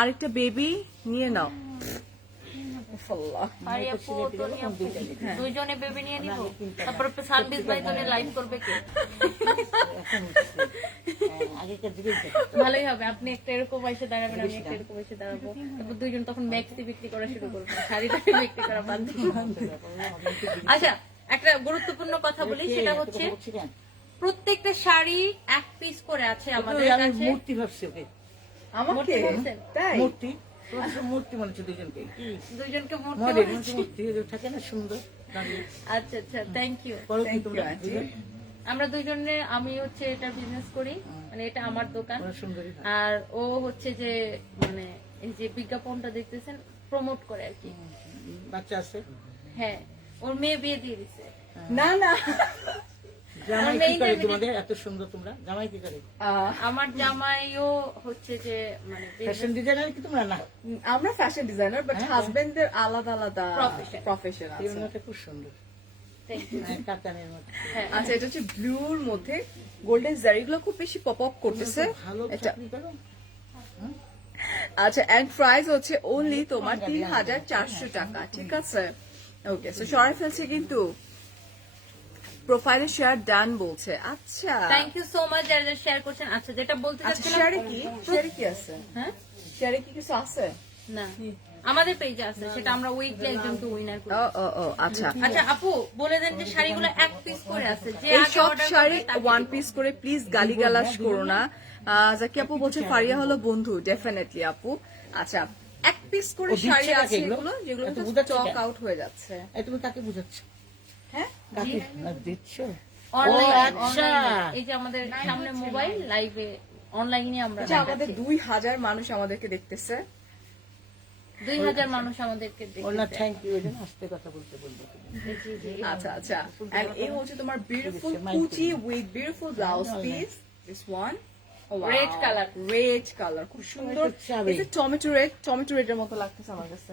আরেকটা বেবি নিয়ে নাও। আল্লাহ। আরে আপু, টনি আপু, দুইজনে বেবি নিয়ে নিব, তারপর সার্ভিস ভাই তোরে লাইভ করবে কে? আগেকার দিকে ভালোই হবে, আপনি একটা এরকম এসে দাঁড়াবেন, আমি একটা এরকম এসে দাঁড়াবো, তারপর দুইজন তখন ম্যাক্সি বিক্রি করা শুরু করবো, শাড়িটা বিক্রি করা বাদ দিব। আচ্ছা একটা গুরুত্বপূর্ণ কথা বলি, সেটা হচ্ছে প্রত্যেকটা শাড়ি এক পিস করে আছে আমাদের আমি কাছে। মূর্তি ভাবছি ওকে, আমাকে মূর্তি ভাবছেন? তাই? মূর্তি মূর্তি মনে হচ্ছে দুজনকে, দুইজনকে মূর্তি মডেল বানাচ্ছি। মূর্তি থাকে না সুন্দর দাঁড়িয়ে। আচ্ছা আচ্ছা, থ্যাংক ইউ। করো কি Thank you, তোমরা aunty. দুজন? আমরা দুইজনে, আমি হচ্ছে এটা বিজনেস করি, মানে এটা আমার দোকান, ওরা সুন্দরী হয়। আর ও হচ্ছে যে মানে এই যে বিজ্ঞাপনটা দেখতেছেন প্রমোট করে আর কি। বাচ্চা আছে? হ্যাঁ, ওর মেয়ে বিয়ে দিয়ে দিছে। না না জামাই মেয়ে কি করে interview তোমাদের? এত সুন্দর তোমরা, জামাই কি করে? আমার জামাইও হচ্ছে যে মানে ফ্যাশন ডিজাইনার কি তোমরা? না, আমরা ফ্যাশন ডিজাইনার, বাট হাজবেন্ডদের আলাদা আলাদা Profession. প্রফেশন এই আছে। ওনাটা খুব সুন্দর, Thank you. হ্যাঁ, কাতানের মতো। হ্যাঁ, আচ্ছা এটা হচ্ছে ব্লুর মধ্যে গোল্ডেন জারিগুলো খুব বেশি পপ আপ করতেছে। ভালো এটা চাকরি করো। আচ্ছা এন্ড প্রাইস হচ্ছে অনলি তোমার 3400 টাকা, ঠিক আছে? ওকে সো সরাই ফেলছে কিন্তু প্রোফাইলে শেয়ার ডান বলছে। আচ্ছা থ্যাংক ইউ সো মাচ যারা শেয়ার করছেন। আচ্ছা যেটা বলতে আচ্ছা চাচ্ছিলাম, শেয়ারে কি আছে? হ্যাঁ শেয়ারে কি কিছু আছে? না আমাদের পেজে আছে, সেটা আমরা উইকলি একজনকে উইনার করি। ও আচ্ছা আচ্ছা আপু বলে দেন যে শাড়িগুলো এক পিস করে আছে, যে এই আগে সব অর্ডার শাড়ি করবে তাকে ওয়ান দিব। পিস করে, প্লিজ গালিগালাজ করো না। জাকি আপু বলছে ফারিয়া হলো বন্ধু, ডেফিনেটলি আপু। আচ্ছা এক পিস করে ও দিচ্ছে শাড়ি কাকে আছে এগুলো? এগুলো, যেগুলো এত বুঝাচ্ছে স্টক কেন? আউট হয়ে যাচ্ছে। এই তুমি কাকে বুঝাচ্ছ? হ্যাঁ কাকে না দিচ্ছ? অনলাইন, ও, আচ্ছা। এই যে আমাদের সামনে মোবাইল লাইভে অনলাইনে আমরা আচ্ছা আমাদের 2000 মানুষ আমাদেরকে দেখতেছে। 2000 মানুষ আমাদেরকে ও না, দেখতেছে। থ্যাংক ইউ, এই জন্য আস্তে কথা বলতে বলবো। আচ্ছা আচ্ছা এন্ড এই হচ্ছে তোমার বিউটিফুল কুচি with beautiful blouse piece, this one Red color. Red colour খুব সুন্দর। চাবি। টমেটো রেড এর মতো লাগতেছে আমার কাছে,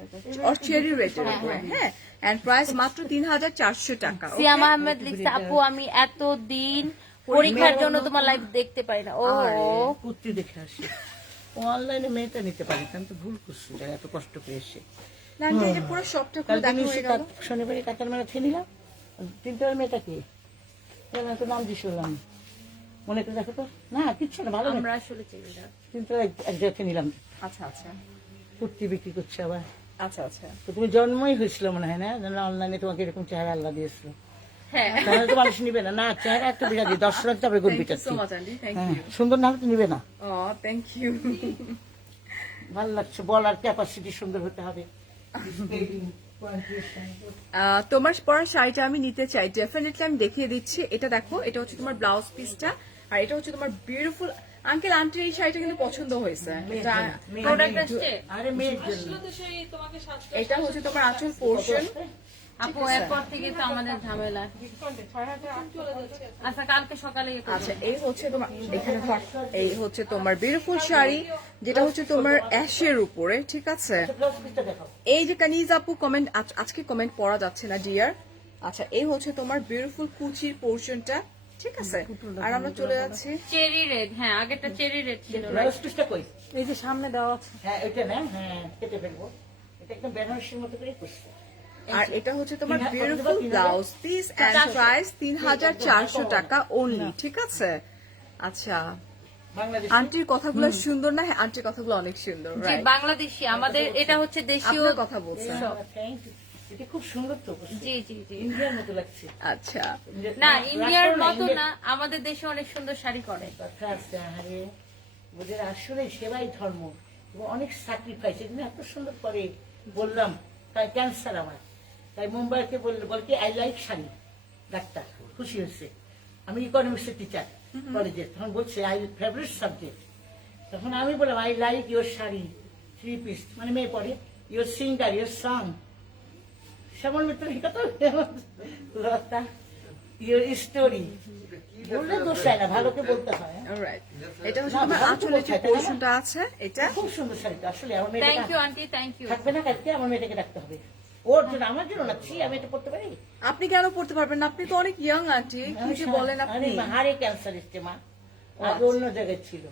আর চেরি রেড এর উপরে। হ্যাঁ এন্ড প্রাইস মাত্র 3400 টাকা। সিয়াম আহমেদ লিখছে, আপু আমি এতদিন পরীক্ষার জন্য তোমার লাইভ দেখতে পারি না। ও কুর্তি দেখে আসি, অনলাইনে মেয়েটা নিতে পারি, আমি তো ভুল করছি, যারা এত কষ্ট করে এসে। না আন্টি, এই যে পুরো শপটা কাল পুরো দেখা হয়ে গেল। শনিবারে কাতার মেলা খেয়ে নিলাম, তিনটার মেয়েটা কি তো নাম দিয়ে শুনলাম, মনে করে দেখো তো। না কিচ্ছু না, ভালো আমরা আসলে চিনি না। তিনটা এক জায়গায় নিলাম, আচ্ছা আচ্ছা কুর্তি বিক্রি করছে আবার। আচ্ছা আচ্ছা তো তুমি জন্মই হয়েছিল মনে হয় না, যেন অনলাইনে তোমাকে এরকম চেহারা আল্লাহ দিয়েছিল, হ্যাঁ তাহলে তো মানুষ নিবে না। না চেহারা একটা বিরাজি, দর্শক তারপরে গুণ থ্যাংক ইউ বিটাচ্ছি। সো মাচ আন্টি, থ্যাংক হ্যাঁ, ইউ। সুন্দর না হলে তো নিবে না। Thank you. ভালো লাগছে, বলার ক্যাপাসিটি সুন্দর হতে হবে। তোমার পরা শাড়িটা আমি নিতে চাই, ডেফিনেটলি আমি দেখিয়ে দিচ্ছি। এটা দেখো, এটা হচ্ছে তোমার ব্লাউজ পিসটা আর এটা হচ্ছে তোমার বিউটিফুল আঙ্কেল আন্টির এই শাড়িটা কিন্তু পছন্দ হয়েছে প্রোডাক্ট আসছে আরে মেয়ের জন্য এটা হচ্ছে তোমার আঁচল পোর্শন আপু এরপর থেকে তো আমাদের ঝামেলা। আচ্ছা কালকে সকালে ইয়ে করবো। আচ্ছা এই হচ্ছে তোমার এখানে ধর এই হচ্ছে তোমার বিউটিফুল শাড়ি যেটা হচ্ছে তোমার অ্যাশের উপরে ঠিক আছে ব্লাউজ পিসটা দেখাও। এই যে কানিজ আপু কমেন্ট আজকে কমেন্ট পড়া যাচ্ছে না ডিয়ার আচ্ছা এই হচ্ছে তোমার বিউটিফুল কুচির পোর্শনটা ঠিক আছে আর আমরা চলে যাচ্ছি চেরি রেড, হ্যাঁ আগেরটা চেরি রেড ছিল। ব্লাউজ পিসটা কই? এই যে সামনে দেওয়া আছে হ্যাঁ ওইটা না, হ্যাঁ কেটে ফেলবো। এটা একদম বেনারসির মতো করে করছে। আর এটা হচ্ছে তোমার 3,000 beautiful 3,000 blouse piece and price 3400 টাকা অনলি ঠিক আছে আচ্ছা বাংলাদেশ আন্টির কথাগুলো সুন্দর না হ্যাঁ আন্টির কথাগুলো অনেক সুন্দর জি রাইট বাংলাদেশি, আমাদের এটা হচ্ছে দেশীয়। আপনার কথা বলছেন থ্যাংক ইউ। এটা খুব সুন্দর তো, জি জি জি। ইন্ডিয়ার মতো লাগছে। আচ্ছা না ইন্ডিয়ার মতো না, আমাদের দেশে অনেক সুন্দর শাড়ি করে। কথা আছে, আরে ওদের আসলে সেবাই ধর্ম এবং অনেক স্যাক্রিফাইস। এগুলো এত সুন্দর করে বললাম, তাই ক্যান্সার আমার, তাই মুম্বাইকে বল কি আই লাইক শাড়ি। ডাক্তার খুশি হয়েছে। আমি ইকোনমিক্সের টিচার কলেজে, তখন বলছে আই ফেভারিট সাবজেক্ট। তখন আমি বললাম I like your sari 3 piece, মানে মেয়ে পরে your singer your song Shyamal Mitra কথা লতা ইউর স্টোরি বললে দোষ হয় না, ভালোকে বলতে হয়। অলরাইট এটা হচ্ছে তোমার আঁচলের যে পোর্শনটা আছে এটা খুব সুন্দর শাড়িটা আসলে আমার থ্যাংক মেয়েটা ইউ আন্টি, থ্যাংক ইউ। থাকবে না কালকে, আমার মেয়েটাকে রাখতে হবে। ওর জন্য, আমার জন্য না, ছি আমি এটা পড়তে পারি। আপনি কেন পড়তে পারবেন না আপনি তো অনেক ইয়াং আন্টি কি যে বলেন আপনি হাড়ে ক্যান্সার এসছে মা, আগে অন্য জায়গায় ছিল।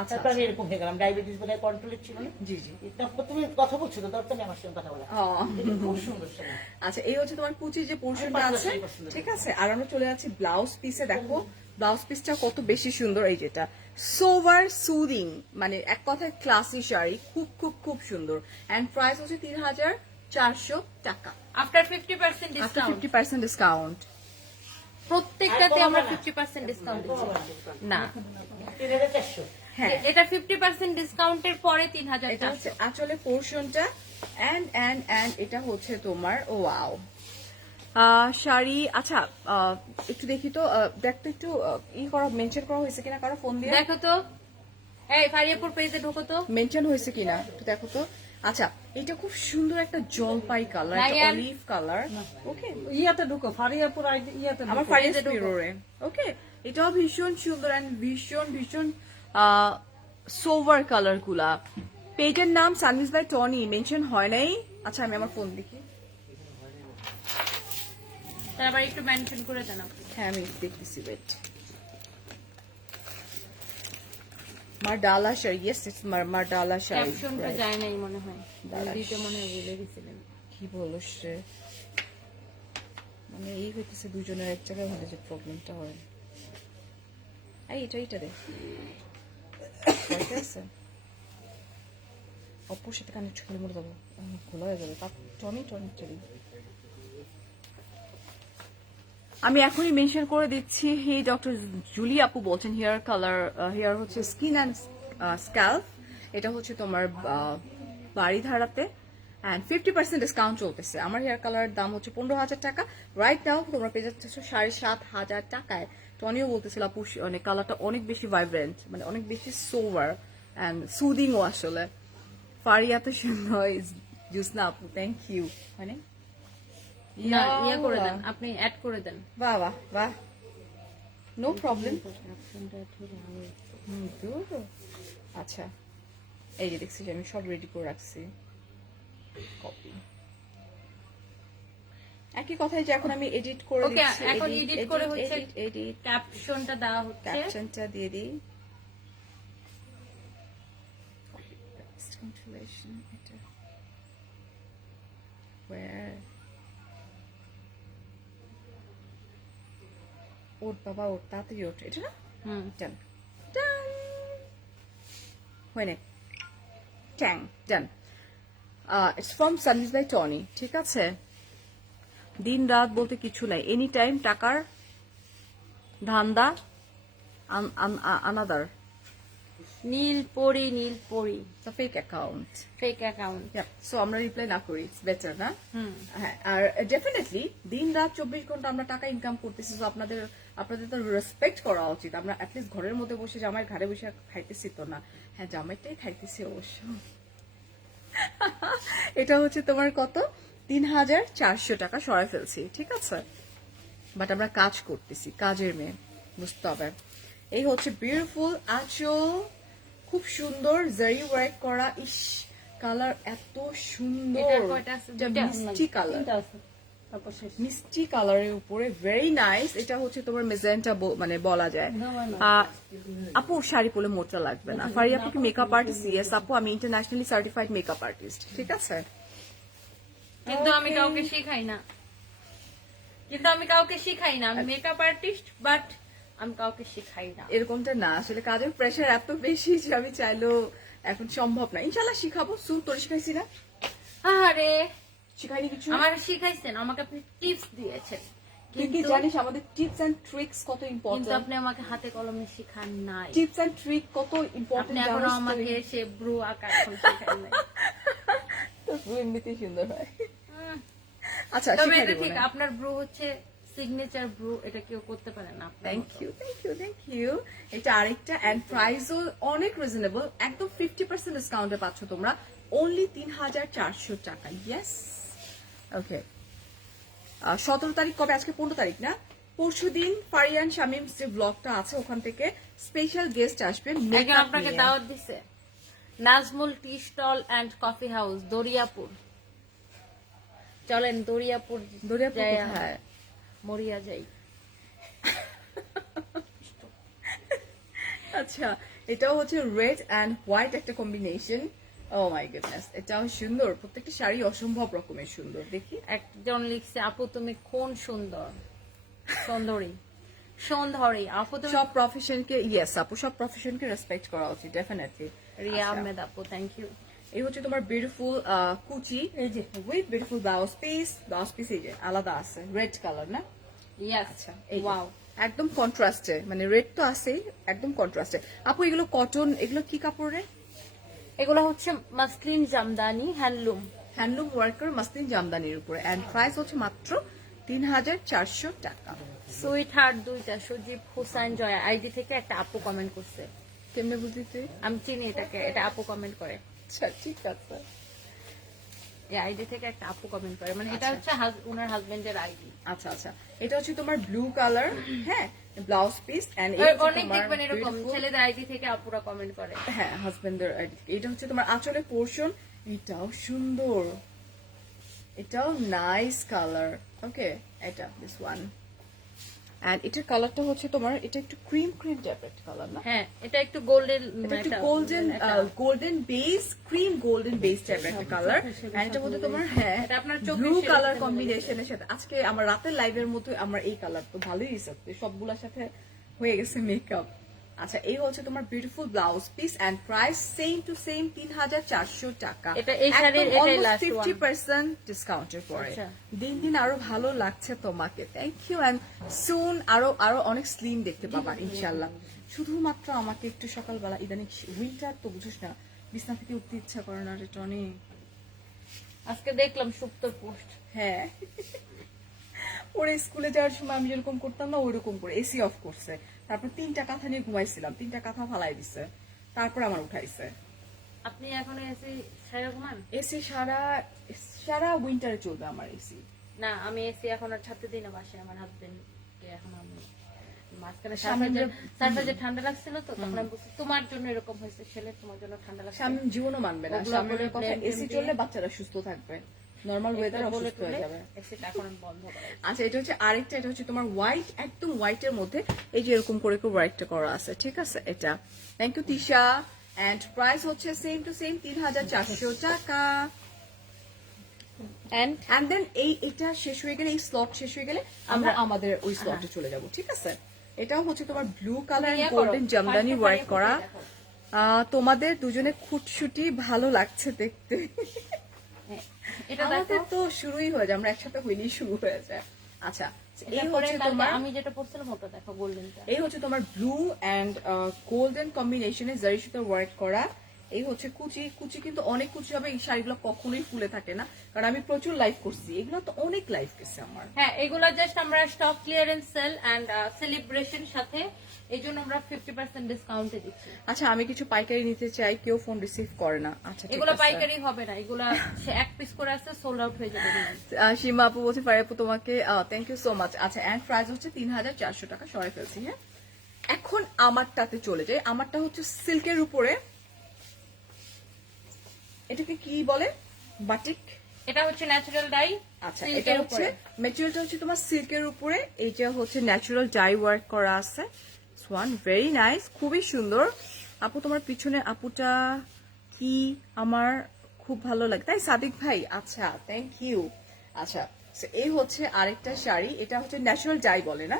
আচ্ছা, তারপর আমি এরকম হয়ে গেলাম, ডায়াবেটিস বোধহয় কন্ট্রোলে ছিল না। জি জি তারপর তুমি কথা বলছো তো, দরকার নেই আমার সঙ্গে কথা বলা। ও, এটা খুব সুন্দর শাড়ি। আচ্ছা এই হচ্ছে তোমার কুচির যে পোর্শনটা আমি আছে পছন্দ করি। ঠিক আছে আর আমরা চলে যাচ্ছি ব্লাউজ পিসে দেখো ব্লাউজ পিসটা কত বেশি সুন্দর এই যেটা সোভার সুদিং মানে এক কথায় ক্লাসি শাড়ি খুব খুব খুব সুন্দর এন্ড প্রাইস হচ্ছে 3400 টাকা আফটার 50% আফটার ডিসকাউন্ট 50% ডিসকাউন্ট প্রত্যেকটাতে আর আমরা কমাবে না? 50% ডিসকাউন্ট দিচ্ছি। না 3400 হ্যাঁ এটা 50% ডিসকাউন্টের পরে এটা 3400। হচ্ছে আসলে পোর্শনটা এন্ড এটা হচ্ছে তোমার ওয়াও শাড়ি আচ্ছা একটু দেখি তো দেখতে একটু ই করা মেনশন করা হয়েছে কিনা কারো ফোন দিয়ে দেখো তো, এই ফারিয়াপুর পেজে ঢোকো তো। মেনশন হয়েছে কিনা একটু দেখো তো আচ্ছা এটা খুব সুন্দর একটা জলপাই কালার একটা রায়ান। অলিভ কালার ওকে ইয়াতে ঢুকো ফারিয়াপুর ইয়াতে আমার ঢুকো। ফারিয়াস মিররে ওকে এটাও ভীষণ সুন্দর এন্ড ভীষণ ভীষণ সোভার কালার গুলা পেজের নাম সানভিস বাই টনি মেনশন হয় নাই আচ্ছা আমি আমার ফোন দেখি তার আবার একটু মেনশন করে দেন আপনি। হ্যাঁ আমি দেখতেছি wait Mardala sari yes it's Mardala sari ক্যাপশনটা Right. যায় নাই মনে হয়, দাঁড়া। দিতে মনে হয় ভুলে গেছিলেন। কি বলো সে মানে এই হইতেছে দুজনের এক জায়গায় হলে যে প্রবলেমটা হয় এই এটা রে ঠিক আছে অপুর সাথে কানেক্ট করে মরে যাবো খোলা হয়ে যাবে টনি আমি এখনই মেনশন করে দিচ্ছি হে ডক্টর জুলি আপু বলছেন হেয়ার কালার হেয়ার হচ্ছে স্কিন অ্যান্ড স্ক্যাল্প এটা হচ্ছে তোমার বাড়িধারাতে অ্যান্ড 50% ডিসকাউন্ট চলতেছে আমার হেয়ার কালারের দাম হচ্ছে 15,000 টাকা রাইট নাও তোমরা পেয়ে যাচ্ছ 7,500 টাকায় টনিও বলতেছিল আপু মানে কালারটা অনেক বেশি ভাইব্রেন্ট মানে অনেক বেশি সোভার অ্যান্ড সুদিংও আসলে ফারিয়া তো সুন্দর জুসনা আপু থ্যাংক ইউ মানে না ইয়ে করে দেন, আপনি অ্যাড করে দেন। বাহ নো প্রবলেম আচ্ছা এই যে দেখছি যে আমি সব রেডি করে রাখছি কপি একই কথাই যে এখন আমি এডিট করে Okay, দিচ্ছি এখন edit করে হচ্ছে এডিট ক্যাপশনটা দেওয়া হচ্ছে। ক্যাপশনটা দিয়ে দিই constellation এটা where ওট বাবা ওট তাড়াতাড়ি ওঠ এটা না হুম ডান ডান হয়নি ট্যাং done it's from Sanvees by Tony ঠিক আছে দিন রাত বলতে কিছু নাই এনি টাইম টাকার ধান্দা আনাদার নীল পরি the fake account fake account. So আমরা রিপ্লাই না করি ইটস বেটার না হুম হ্যাঁ আর ডেফিনেটলি দিন রাত 24 ঘন্টা আমরা টাকা ইনকাম করতেছি তো আপনাদের আপনাদের তো রেসপেক্ট করা উচিত। আমরা অ্যাটলিস্ট ঘরের মধ্যে বসে জামাই ঘাড়ে বসে খাইতেছি তো না, হ্যাঁ জামাইটাই খাইতেছি অবশ্য। এটা হচ্ছে তোমার কত, 3400 টাকা সরাই ফেলছি, ঠিক আছে। বাট আমরা কাজ করতেছি, কাজের মেয়ে, বুঝতে হবে। এই হচ্ছে বিউটিফুল আঁচল, খুব সুন্দর জারি ওয়ার্ক করা। ইস, কালার এত সুন্দর, এটার কয়টা আছে? এটা দুইটা? মিষ্টি কালার, তিনটা আছে তারপর শেষ। মিষ্টি কালারের উপরে ভেরি নাইস। এটা হচ্ছে তোমার মেজেন্টা মানে বলা যায়। আপু শাড়ি পরলে মোটা লাগবে না। ফারিয়া আপু কি মেকআপ আর্টিস্ট? ইয়েস আপু, আমি ইন্টারন্যাশনালি সার্টিফাইড মেকআপ আর্টিস্ট, ঠিক আছে। কিন্তু আমি কাউকে শেখাই না, আমি মেকআপ আর্টিস্ট, বাট আমি কাউকে শেখাই না। এরকমটা না, আসলে কাজের প্রেশার এত বেশি যে আমি চাইলেও এখন সম্ভব না। ইনশাল্লাহ শিখাবো সুন। তোর শিখাইছি না? আরে শিখাইনি কিছু? আমাকে শিখাইছেন, আমাকে আপনি টিপস দিয়েছেন, তুই কি জানিস আমাদের টিপস এন্ড ট্রিক্স কত কিন্তু ইম্পর্টেন্ট? আপনি আমাকে হাতে কলমে শেখান নাই। টিপস এন্ড ট্রিক কত আপনি ইম্পর্টেন্ট এখনো জানিস আমাকে তুই? সে ব্রু আঁকা এখন শেখান নাই। তোর ব্রু এমনিতেই সুন্দর হয়। হুম। আচ্ছা তবে শিখাই এটা দেবো ঠিক, না। আপনার ব্রু হচ্ছে সিগনেচার ব্রু, এটা কেউ করতে পারে না। Thank you, thank you, thank you. এটা আরেকটা, এন্ড প্রাইসও অনেক রিজনেবল, একদম 50% ডিসকাউন্টে পাচ্ছ তোমরা, অনলি 3400 টাকা। ইয়েস, ওকে। 17 তারিখ কবে? আজকে 15 তারিখ না? পরশুদিন ফারিয়ান শামিম যে ব্লগটা আছে ওখান থেকে স্পেশাল গেস্ট আসবে একজন মেকআপ আপনাকে নিয়ে। দাওয়াত দিছে, Nazmul tea stall and coffee house, Dariyapur. চলেন দরিয়াপুর দরিয়াপুর যাইয়া কোথায়? মরিয়া যাই। আচ্ছা, এটাও হচ্ছে রেড এন্ড হোয়াইট একটা কম্বিনেশন। ও মাই গুডনেস, এটাও সুন্দর, প্রত্যেকটা শাড়ি অসম্ভব রকমের সুন্দর। দেখি, একজন লিখছে, আপু তুমি কোন সুন্দর, সুন্দরী সুন্দরী আপু তুমি। সব প্রফেশনকে, ইয়েস আপু, সব প্রফেশনকে রেসপেক্ট করা উচিত ডেফিনেটলি। রিয়া আহমেদ আপু, থ্যাংক ইউ। এই হচ্ছে তোমার বিউটিফুল কুচি, এই যে with beautiful blouse piece. Blouse piece এই যে আলাদা আছে, রেড কালার না? ইয়েস, আচ্ছা, এই যে, ওয়াও। একদম কন্ট্রাস্টে, মানে রেড তো আছেই, একদম কন্ট্রাস্টে। আপু এগুলো কটন, এগুলো কি কাপড়ের? এগুলো হচ্ছে muslin Jamdani handloom. Handloom worker muslin জামদানির উপরে, এন্ড প্রাইস হচ্ছে মাত্র 3400 টাকা। সুইট হার্ট দুইটা, সজীব হুসাইন জয়া আইডি থেকে একটা আপু কমেন্ট করছে। কেমনে বুঝলি তুই? আমি চিনি এটাকে, এটা আপু কমেন্ট করে। আচ্ছা ঠিক আছে। এই আইডি থেকে একটা আপু কমেন্ট করে, মানে এটা হচ্ছে ওনার হাজবেন্ডের আইডি। আচ্ছা আচ্ছা, এটা হচ্ছে তোমার ব্লু কালার, হ্যাঁ, ব্লাউজ পিস। এন্ড অনেক দেখবেন এরকম ছেলেদের আইডি থেকে আপুরা কমেন্ট করে। হ্যাঁ, হাজবেন্ডের আইডি। এটা হচ্ছে তোমার আঁচলের পোর্শন, এটাও সুন্দর, এটাও নাইস কালার। ওকে, এটা দিস ওয়ান। এন্ড এটার কালারটা হচ্ছে তোমার, এটা একটু ক্রিম ক্রিম টাইপের কালার না? হ্যাঁ, এটা একটু গোল্ডেন, এটা একটু golden base, cream golden base টাইপের একটা কালার। এন্ড এটা মধ্যে তোমার, হ্যাঁ, এটা আপনার চোখের ব্লু shade কালার এর কম্বিনেশনের সাথে আজকে আমার রাতের লাইভের মতো আমার এই কালার তো ভালোই হয়েছে, সবগুলোর সাথে হয়ে গেছে মেকআপ। আচ্ছা, এই হচ্ছে তোমার beautiful blouse piece and price same to same 3400 টাকা। এটা এই শাড়ির এটাই লাস্ট ওয়ান, 50% ডিসকাউন্টের পরে। আচ্ছা। দিন দিন আরো ভালো লাগছে তোমাকে, থ্যাংক ইউ। এন্ড সুন আরো আরো অনেক স্লিম দেখতে পাবা ইনশাল্লাহ। শুধুমাত্র আমাকে একটু সকালবেলা, ইদানিং উইন্টার তো বুঝিস না, বিছনা থেকে উঠতে ইচ্ছা করে না রে টনি। আজকে দেখলাম সুপ্তর পোস্ট। হ্যাঁ, ওরে স্কুলে যাওয়ার সময় আমি যেরকম করতাম না ওইরকম করে এসি অফ করছে, তারপর 3টা কাঁথা নিয়ে ঘুমাইছিলাম, 3টা কাঁথা ফালাই দিছে, তারপর আমার উঠাইছে। আপনি এখন এসে সারা ঘুমান? এসি সারা সারা উইন্টারে চলবে আমার এসি। না, আমি এসি এখন আর ছাড়তে দিই না বাসায়, আমার হাজবেন্ডকে এখন আমি মাঝখানে স্বামীদের- সারফাজে ঠান্ডা লাগছিল তো, তখন আমি বলছি তোমার জন্য এরকম হয়েছে, ছেলে তোমার জন্য ঠান্ডা লাগছে। স্বামী জীবনও মানবে না, ওগুলো স্বামীর বলে কথা, blame এসি দিয়ে- চললে বাচ্চারা সুস্থ থাকবে, নর্মাল ওয়েদার বলে অসুস্থ হয়ে যাবে। এসিটা এখন আমি বন্ধ করে। আচ্ছা, এটা হচ্ছে আরেকটা, এটা হচ্ছে তোমার হোয়াইট, একদম হোয়াইটের মধ্যে এই যে এরকম করে হোয়াইটটা করা আছে, ঠিক আছে। এটা thank you Tisha. And price হচ্ছে সেম টু সেম 3400 টাকা। এন্ড দেন এটা শেষ হয়ে গেলে, এই স্লট শেষ হয়ে গেলে আমরা আমাদের ওই স্লটে চলে যাব, ঠিক আছে। এটাও হচ্ছে তোমার ব্লু কালার ইয়ে করো, গোল্ডেন জামদানি ফার্স্টে ওয়ার্ক ফারিয়া করা। দেখাও। তোমাদের দুজনে খুঁটসুটি ভালো লাগছে দেখতে। এটা আমাদের দেখো, তো শুরুই হয়ে যায়, আমরা একসাথে হইলেই শুরু হয়ে যায়। আচ্ছা, এই এরপরে হচ্ছে কালকে তোমার, আমি যেটা পড়ছিলাম ওটা দেখো, গোল্ডেনটা। এই হচ্ছে তোমার ব্লু এন্ড গোল্ডেন কম্বিনেশনে জারি সুতার ওয়ার্ক করা। এই হচ্ছে কুচি কুচি কিন্তু অনেক কুচি হবে, এই শাড়িগুলো কখনোই ফুলে থাকে না, কারণ আমি প্রচুর লাইভ করছি, এগুলো তো অনেক লাইভ গেছে আমার। হ্যাঁ, এগুলো জাস্ট আমরা stock clearance sale and celebration সাথে এই জন্য আমরা 50% ডিসকাউন্টে দিচ্ছি। আচ্ছা আমি কিছু পাইকারি নিতে চাই, কেউ ফোন রিসিভ করে না। আচ্ছা ঠিক এগুলো আছে। পাইকারি হবে না, এগুলো এক পিস করে আছে, সোল্ড আউট হয়ে যাবে। সীমা আপু বলছে ফারিয়া আপু তোমাকে থ্যাংক ইউ সো মাচ। আচ্ছা এন্ড প্রাইস হচ্ছে 3400 টাকা, সরাই ফেলছি। হ্যাঁ এখন আমারটাতে চলে যাই। আমারটা হচ্ছে সিল্কের উপরে, এটাকে কি বলে, বাটিক। এটা হচ্ছে ন্যাচারাল ডাই। আচ্ছা এটা হচ্ছে ম্যাটেরিয়ালটা হচ্ছে তোমার সিল্কের উপরে, এইটা হচ্ছে ন্যাচারাল ডাই ওয়ার্ক করা আছে। সোয়ান ভেরি নাইস, খুবই সুন্দর। আপু তোমার পিছনে আপুটা কি আমার খুব ভালো লাগে, তাই সাদিক ভাই? আচ্ছা থ্যাংক ইউ। আচ্ছা so এই হচ্ছে আরেকটা শাড়ি, এটা হচ্ছে ন্যাচারাল ডাই বলে না,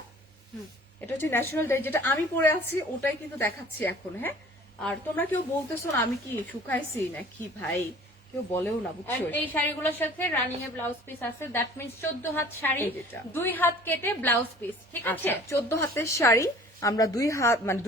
এটা হচ্ছে ন্যাচারাল ডাই, যেটা আমি পরে আছি ওটাই কিন্তু দেখাচ্ছি এখন। হ্যাঁ আর তোমরা কেউ বলতেছো না আমি কি শুকাইছি নাকি ভাই, কেউ বলেও না বুঝছো। এই শাড়িগুলোর সাথে রানিং এ ব্লাউজ পিস আছে, দ্যাট মিন্স 14 হাত শাড়ি, এই যেটা। 2 হাত কেটে ব্লাউজ পিস, ঠিক আছে? আচ্ছা 14 হাতের শাড়ি, আমরা 2 হাত মানে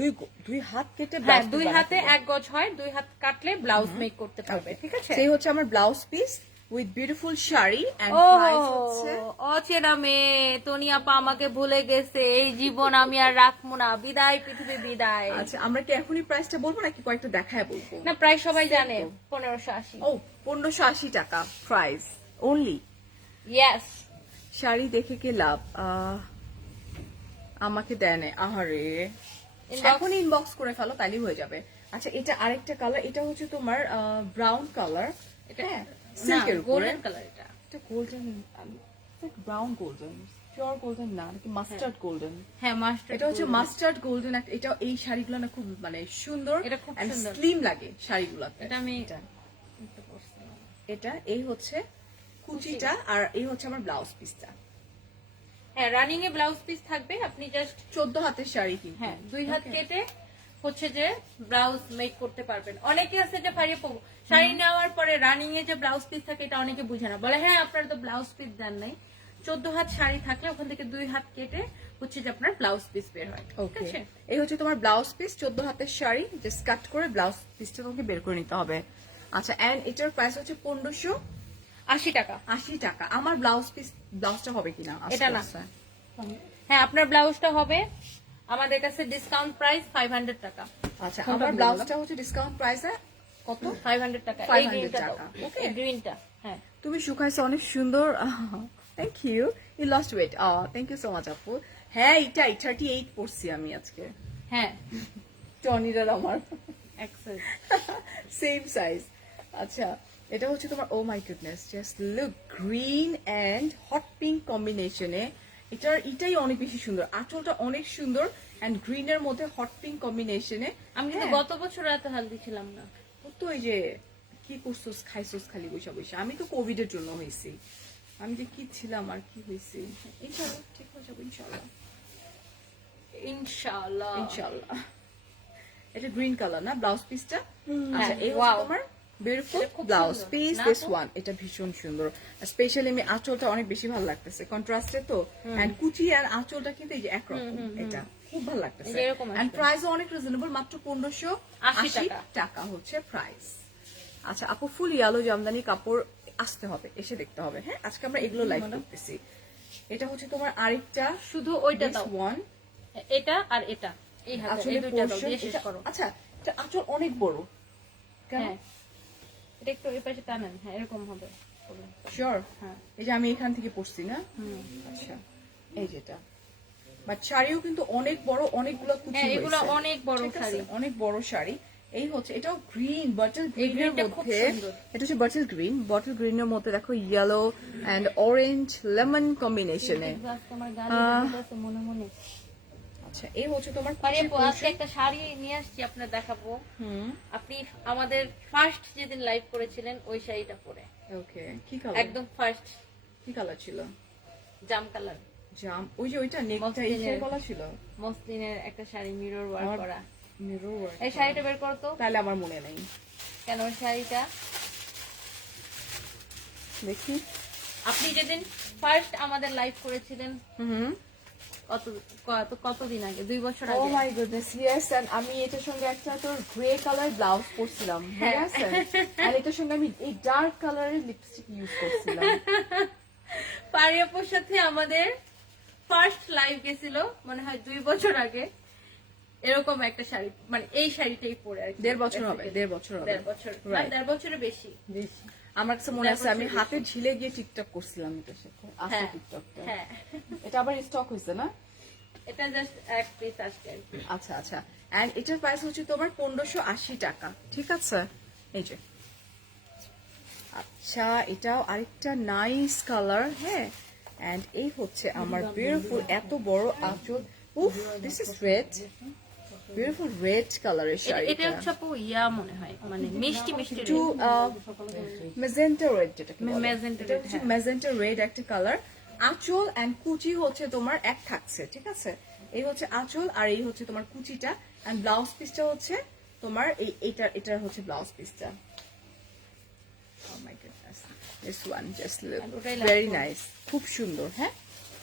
দুই হাত কেটে হ্যাঁ, blouse 2 piece হাতে বানাতে 1 গজ হয়, 2 হাত কাটলে ব্লাউজ মেক করতে পারবে, ঠিক আছে? সেই হচ্ছে আমার blouse piece with beautiful sari and ও প্রাইস হচ্ছে অচেনা মেয়ে টনি আপা আমাকে ভুলে গেছে, এই জীবন আমি আর রাখবো না, বিদায় পৃথিবী বিদায়। আচ্ছা আমরা কি এখনই প্রাইসটা বলবো নাকি কয়েকটা দেখায় বলবো? না, প্রায় সবাই জানে, 1580। ও 1580 টাকা প্রাইস অনলি। ইয়েস। শাড়ি দেখে কি লাভ, আমাকে দেয় না, আহারে এখন ইনবক্স করে ফেলো তাইলেই হয়ে যাবে। আচ্ছা এটা আরেকটা কালার, এটা হচ্ছে তোমার ব্রাউন কালার, এটা সিল্কের উপরে গোল্ডেন কালার। এটা golden, brown golden, pure golden না নাকি মাস্টার্ড গোল্ডেন? হ্যাঁ, মাস্টার। এটা হচ্ছে মাস্টার্ড গোল্ডেন। এটা এই শাড়িগুলো না খুব মানে সুন্দর, এটা খুব and সুন্দর। স্লিম লাগে শাড়িগুলোতে। এটা আমি এটা এই হচ্ছে কুচিটা আর এই হচ্ছে আমার ব্লাউজ পিসটা। হ্যাঁ, রানিং এ ব্লাউজ পিস থাকবে, আপনি জাস্ট 14 হাতের শাড়ি কিন্তু। হ্যাঁ 2 হাত কেটে হচ্ছে যে ব্লাউজ মেক করতে পারবেন। অনেকে আছে যে ফারিয়ে পড়বো শাড়ি নেওয়ার পরে রানিং এ যে ব্লাউজ পিস থাকে এটা অনেকে বুঝে না, বলে হ্যাঁ আপনারা তো ব্লাউজ পিস দেন নাই। 14 হাত শাড়ি থাকলে ওখান থেকে 2 হাত কেটে হচ্ছে যে আপনার ব্লাউজ পিস বের হয়, ঠিক ওকে আছে? এই হচ্ছে তোমার ব্লাউজ পিস, 14 হাতের শাড়ি, জাস্ট কাট করে ব্লাউজ পিসটা তোমাকে বের করে নিতে হবে। আচ্ছা এন্ড এটার প্রাইস হচ্ছে 1580 টাকা। টাকা। আমার ব্লাউজ পিস, ব্লাউজটা হবে কিনা এটা না। হ্যাঁ, আপনার ব্লাউজটা হবে আমাদের কাছে ডিসকাউন্ট প্রাইস 500 টাকা। আচ্ছা আমার ব্লাউজটা হচ্ছে ডিসকাউন্ট প্রাইসে কত? 500 টাকা। 500 এই গ্রিনটা টাকা। ওকে, এই গ্রিনটা। হ্যাঁ তুমি শুকাইছো অনেক সুন্দর, thank you. You lost weight, thank you so much আপু। হ্যাঁ এটাই 38 পড়ছি আমি আজকে, হ্যাঁ টনির আর আমার এক্সেস। Same size. আচ্ছা এটা হচ্ছে তোমার, oh my goodness just look, green and hot pink কম্বিনেশনে। এটাই অনেক বেশি সুন্দর, আঁচলটা অনেক সুন্দর এন্ড গ্রিন এর মধ্যে হট পিঙ্ক কম্বিনেশনে। আমি কিন্তু গত বছর এত হেলদি ছিলাম না। তো এই যে কি করছোস, খাইছোস খালি বৈশা বৈশা। আমি তো কোভিড এর জন্য হয়েছি, আমি যে কি ছিলাম আর কি হয়েছে। ইনশাআল্লাহ ঠিক হয়ে যাবো, ইনশাআল্লাহ ইনশাআল্লাহ ইনশাআল্লাহ। এটা গ্রিন কালার না ব্লাউজ পিসটা? আচ্ছা এই wow. হচ্ছে তোমার বিউটিফুল এটা খুব ব্লাউজ সুন্দর, পিস, না দিস আপু? ওয়ান। এটা ভীষণ সুন্দর, স্পেশালি আমি আঁচলটা অনেক বেশি ভালো লাগতেছে, কন্ট্রাস্টে তো, এন্ড কুচি আর আঁচলটা কিন্তু এই যে একরকম, এটা খুব ভালো লাগতেছে। এই যে এরকম এন্ড আসবে। প্রাইসও অনেক রিজনেবল, মাত্র 1580 টাকা। টাকা হচ্ছে প্রাইস। আচ্ছা আপু ফুল ইয়ালো জামদানি কাপড় আসতে হবে, এসে দেখতে হবে। হ্যাঁ আজকে আমরা এগুলো লাইভ করতেছি। এটা হচ্ছে তোমার আরেকটা শুধু ওইটা this দাও, one, এটা আর এটা, এই হাতে এই আঁচলের দুইটা দাও, portion, দিয়ে শেষ এটা- করো। আচ্ছা এটা আঁচল অনেক বড়, হ্যাঁ এটা একটু এই পাশে টানেন, হ্যাঁ এরকম হবে। শিওর? হ্যাঁ এই যে আমি এখান থেকে পড়ছি না, আচ্ছা এই যেটা, বাট শাড়িও কিন্তু অনেক বড়, অনেকগুলো কুচি হ্যাঁ, এগুলো হয়েছে। অনেক বড় ঠিক আছে? শাড়ি। অনেক বড় শাড়ি। এই হচ্ছে এটাও গ্রিন, বটল গ্রিন এর গ্রিনটা খুব মধ্যে, সুন্দর। এটা হচ্ছে বটল গ্রিন এর মধ্যে দেখো ইয়েলো এন্ড অরেঞ্জ লেমন কম্বিনেশনে। তোমার গালি দিতেছে মনে মনে। আচ্ছা এই হচ্ছে তোমার আরে কুচির আপু, আজকে portion। একটা শাড়ি নিয়ে আসছি আপনার দেখাবো। হুম আপনি আমাদের ফার্স্ট যেদিন লাইভ করেছিলেন ওই শাড়িটা পরে, ওকে কি কালার? একদম ফার্স্ট কি কালার ছিল? জাম কালার, জাম, ওই যে ওইটা নেকটা মসলিনের। এই গলা ছিল, মসলিনের একটা শাড়ি মিরর ওয়ার্ক আমার- করা। Mirror work. এই শাড়িটা বের করতো তাহলে আমার মনে নেই, কেন? ওই শাড়িটা দেখি। আপনি যেদিন ফার্স্ট আমাদের লাইভ করেছিলেন হুম কতদিন আগে 2 বছর ও আগে মাই গুডনেস ইয়েস এন্ড আমি এটার সঙ্গে একটা তোর গ্রে কালার ব্লাউজ পরছিলাম ঠিক আছে আর এটার সঙ্গে আমি এই ডার্ক কালারের লিপস্টিক ইউজ করছিলাম পারিয়াপুর সাথে আমাদের ফার্স্ট লাইভ গেছিল মনে হয় 2 বছর আগে এরকম একটা শাড়ি মানে এই শাড়িটাই পরে আর কি। 1.5 বছর হবে 1.5 বছর হবে 1.5 বছর না, Right. 1.5 বছরের বেশি আমার কাছে মনে আছে আমি হাতে ঝিলে গিয়ে টিকটক করছিলাম এটার সাথে আসলে হ্যাঁ টিকটকটা হ্যাঁ এটা আবার স্টক হয়েছে না এটা জাস্ট এক পিস আজকে আর কি। আচ্ছা আচ্ছা এন্ড এটার প্রাইস হচ্ছে তোমার 1580 টাকা ঠিক আছে এই যে আচ্ছা এটাও আরেকটা নাইস কালার হ্যাঁ এন্ড এই হচ্ছে আমার বিউটিফুল এত বড় আঁচল উফ this is red beautiful red কালারের এটা শাড়িটা হচ্ছে আপু মনে হয় মানে মিষ্টি মিষ্টি একটু মেজেন্টা রেড যেটাকে বলে। Magenta এটা red, হচ্ছে হ্যাঁ। মেজেন্টা রেড একটা কালার আঁচল এন্ড কুচি হচ্ছে তোমার এক থাকছে ঠিক আছে এই হচ্ছে আঁচল আর এই হচ্ছে তোমার কুচিটা এন্ড ব্লাউজ পিসটা হচ্ছে তোমার এটার হচ্ছে ব্লাউজ পিসটা Oh my goodness. This one just look ওটাই very লাগবে। nice. খুব সুন্দর হ্যাঁ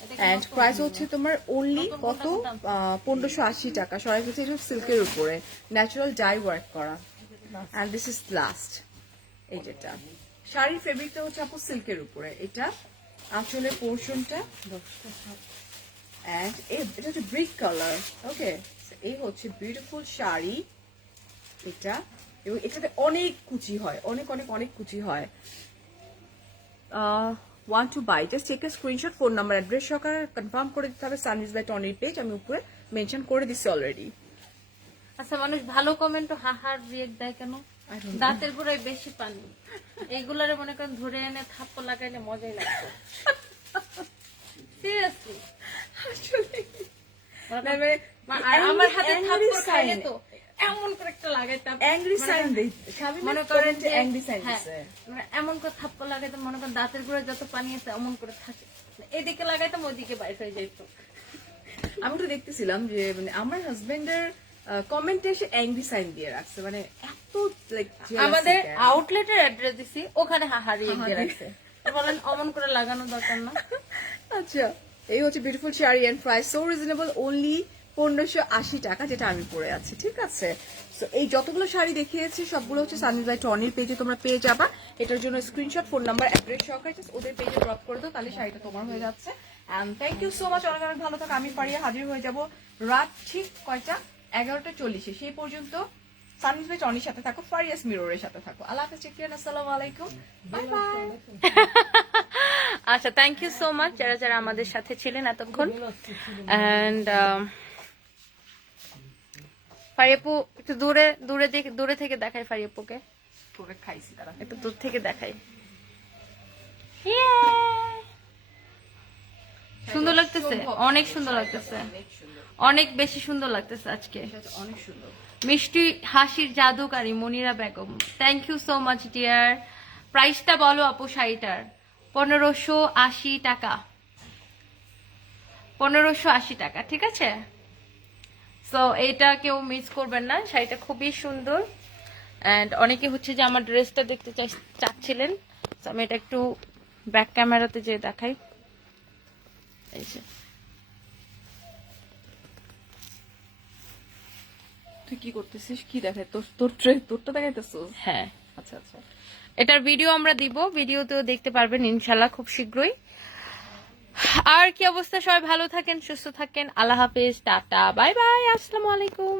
এটা এন্ড কত প্রাইস হচ্ছে তোমার অনলি নতুন কত কোনটা দাম? 1580 টাকা সবাই হচ্ছে এটা সিল্কের উপরে ন্যাচারাল ডাই ওয়ার্ক করা এন্ড দিস ইজ লাস্ট এই যেটা শাড়ির ফেব্রিকটা হচ্ছে আপু সিল্কের উপরে এটা আঁচলের পোর্শনটা এন্ড এটা হচ্ছে ব্রিক কালার ওকে এই হচ্ছে বিউটিফুল শাড়ি এটা এবং এটাতে অনেক কুচি হয় অনেক অনেক অনেক কুচি হয় want to buy just take a screenshot phone number address সহকারে কনফার্ম করে দিতে হবে সানভিজ বাই টনির পেজ আমি উপরে মেনশন করে দিচ্ছি অলরেডি আচ্ছা মানুষ ভালো কমেন্ট হাহার রিয়েক্ট দেয় কেন দাঁতের গোড়ায় বেশি পানি এইগুলারে মনে করেন ধরে এনে থাপ্পড় লাগাইলে মজাই লাগতো সিরিয়াসলি আমার হাতে থাপ্পড় খাইলে তো এমন করে একটা লাগাইতাম অ্যাংরি মানে সাইন দেই মনে করেন যে অ্যাংরি সাইন হ্যাঁ, দিছে মানে এমন করে থাপ্পড় লাগাইতাম মনে করেন দাঁতের গোড়ায় যত পানি আছে এমন করে থাকে এদিকে লাগাইতাম ওইদিকে বাইর হয়ে যেত আমি তো দেখতেছিলাম যে মানে আমার হাজবেন্ডের কমেন্টে এসে অ্যাংরি সাইন দিয়ে রাখছে মানে এত লাইক আমাদের আউটলেটের অ্যাড্রেস দিছি ওখানে হাহার রিয়েক্ট দিয়ে রাখছে বলেন অমন করে লাগানো দরকার না আচ্ছা এই হচ্ছে beautiful sari and price so reasonable only 1580 টাকা যেটা আমি পরে আছি ঠিক আছে সো এই যতগুলো শাড়ি দেখিয়েছি সবগুলো হচ্ছে সানভিজ বাই টনির পেজে তোমরা পেয়ে যাবা এটার জন্য স্ক্রিনশট ফোন নাম্বার অ্যাড্রেস সহকারে just ওদের পেজে ড্রপ করে দাও তাহলে শাড়িটা তোমার হয়ে যাচ্ছে and thank you so much অনেক অনেক ভালো থাকো আমি পারিয়া হাজির হয়ে যাব রাত ঠিক কয়টা 11:40 সেই পর্যন্ত সানভিজ বাই টনির সাথে থাকো ফারিয়াস মিররের সাথে থাকো আল্লাহ হাফেজ টেক কেয়ার আসসালামু আলাইকুম বাই বাই আচ্ছা থ্যাংক ইউ সো মাচ যারা যারা আমাদের সাথে ছিলেন এতক্ষণ এন্ড ফারিয়াপু একটু দূরে থেকে দেখাই ফারিয়াপুকে করে খাইছি তারা একটু দূর থেকে দেখাই সুন্দর লাগতেছে অনেক সুন্দর লাগতেছে অনেক বেশি সুন্দর লাগতেছে আজকে অনেক সুন্দর মিষ্টি হাসির জাদুকারী Monira Begum thank you so much dear প্রাইসটা বলো আপু শাড়িটার 1580 টাকা 1580 টাকা ঠিক আছে সো এটা কেউ মিস করবেন না শাড়িটা খুবই সুন্দর এন্ড অনেকে হচ্ছে যে আমার ড্রেসটা দেখতে চাচ্ছিলেন So, আমি এটা একটু ব্যাক ক্যামেরাতে যে দেখাই এই যে তুই কি করতেছিস কি দেখায় তোরটা দেখাইতেছিস হ্যাঁ আচ্ছা আচ্ছা এটার ভিডিও আমরা দিব ভিডিওতেও দেখতে পারবেন ইনশাল্লাহ খুব শীঘ্রই আর কি অবস্থা সবাই ভালো থাকেন সুস্থ থাকেন আল্লাহ হাফেজ টাটা বাই বাই আসসালামু আলাইকুম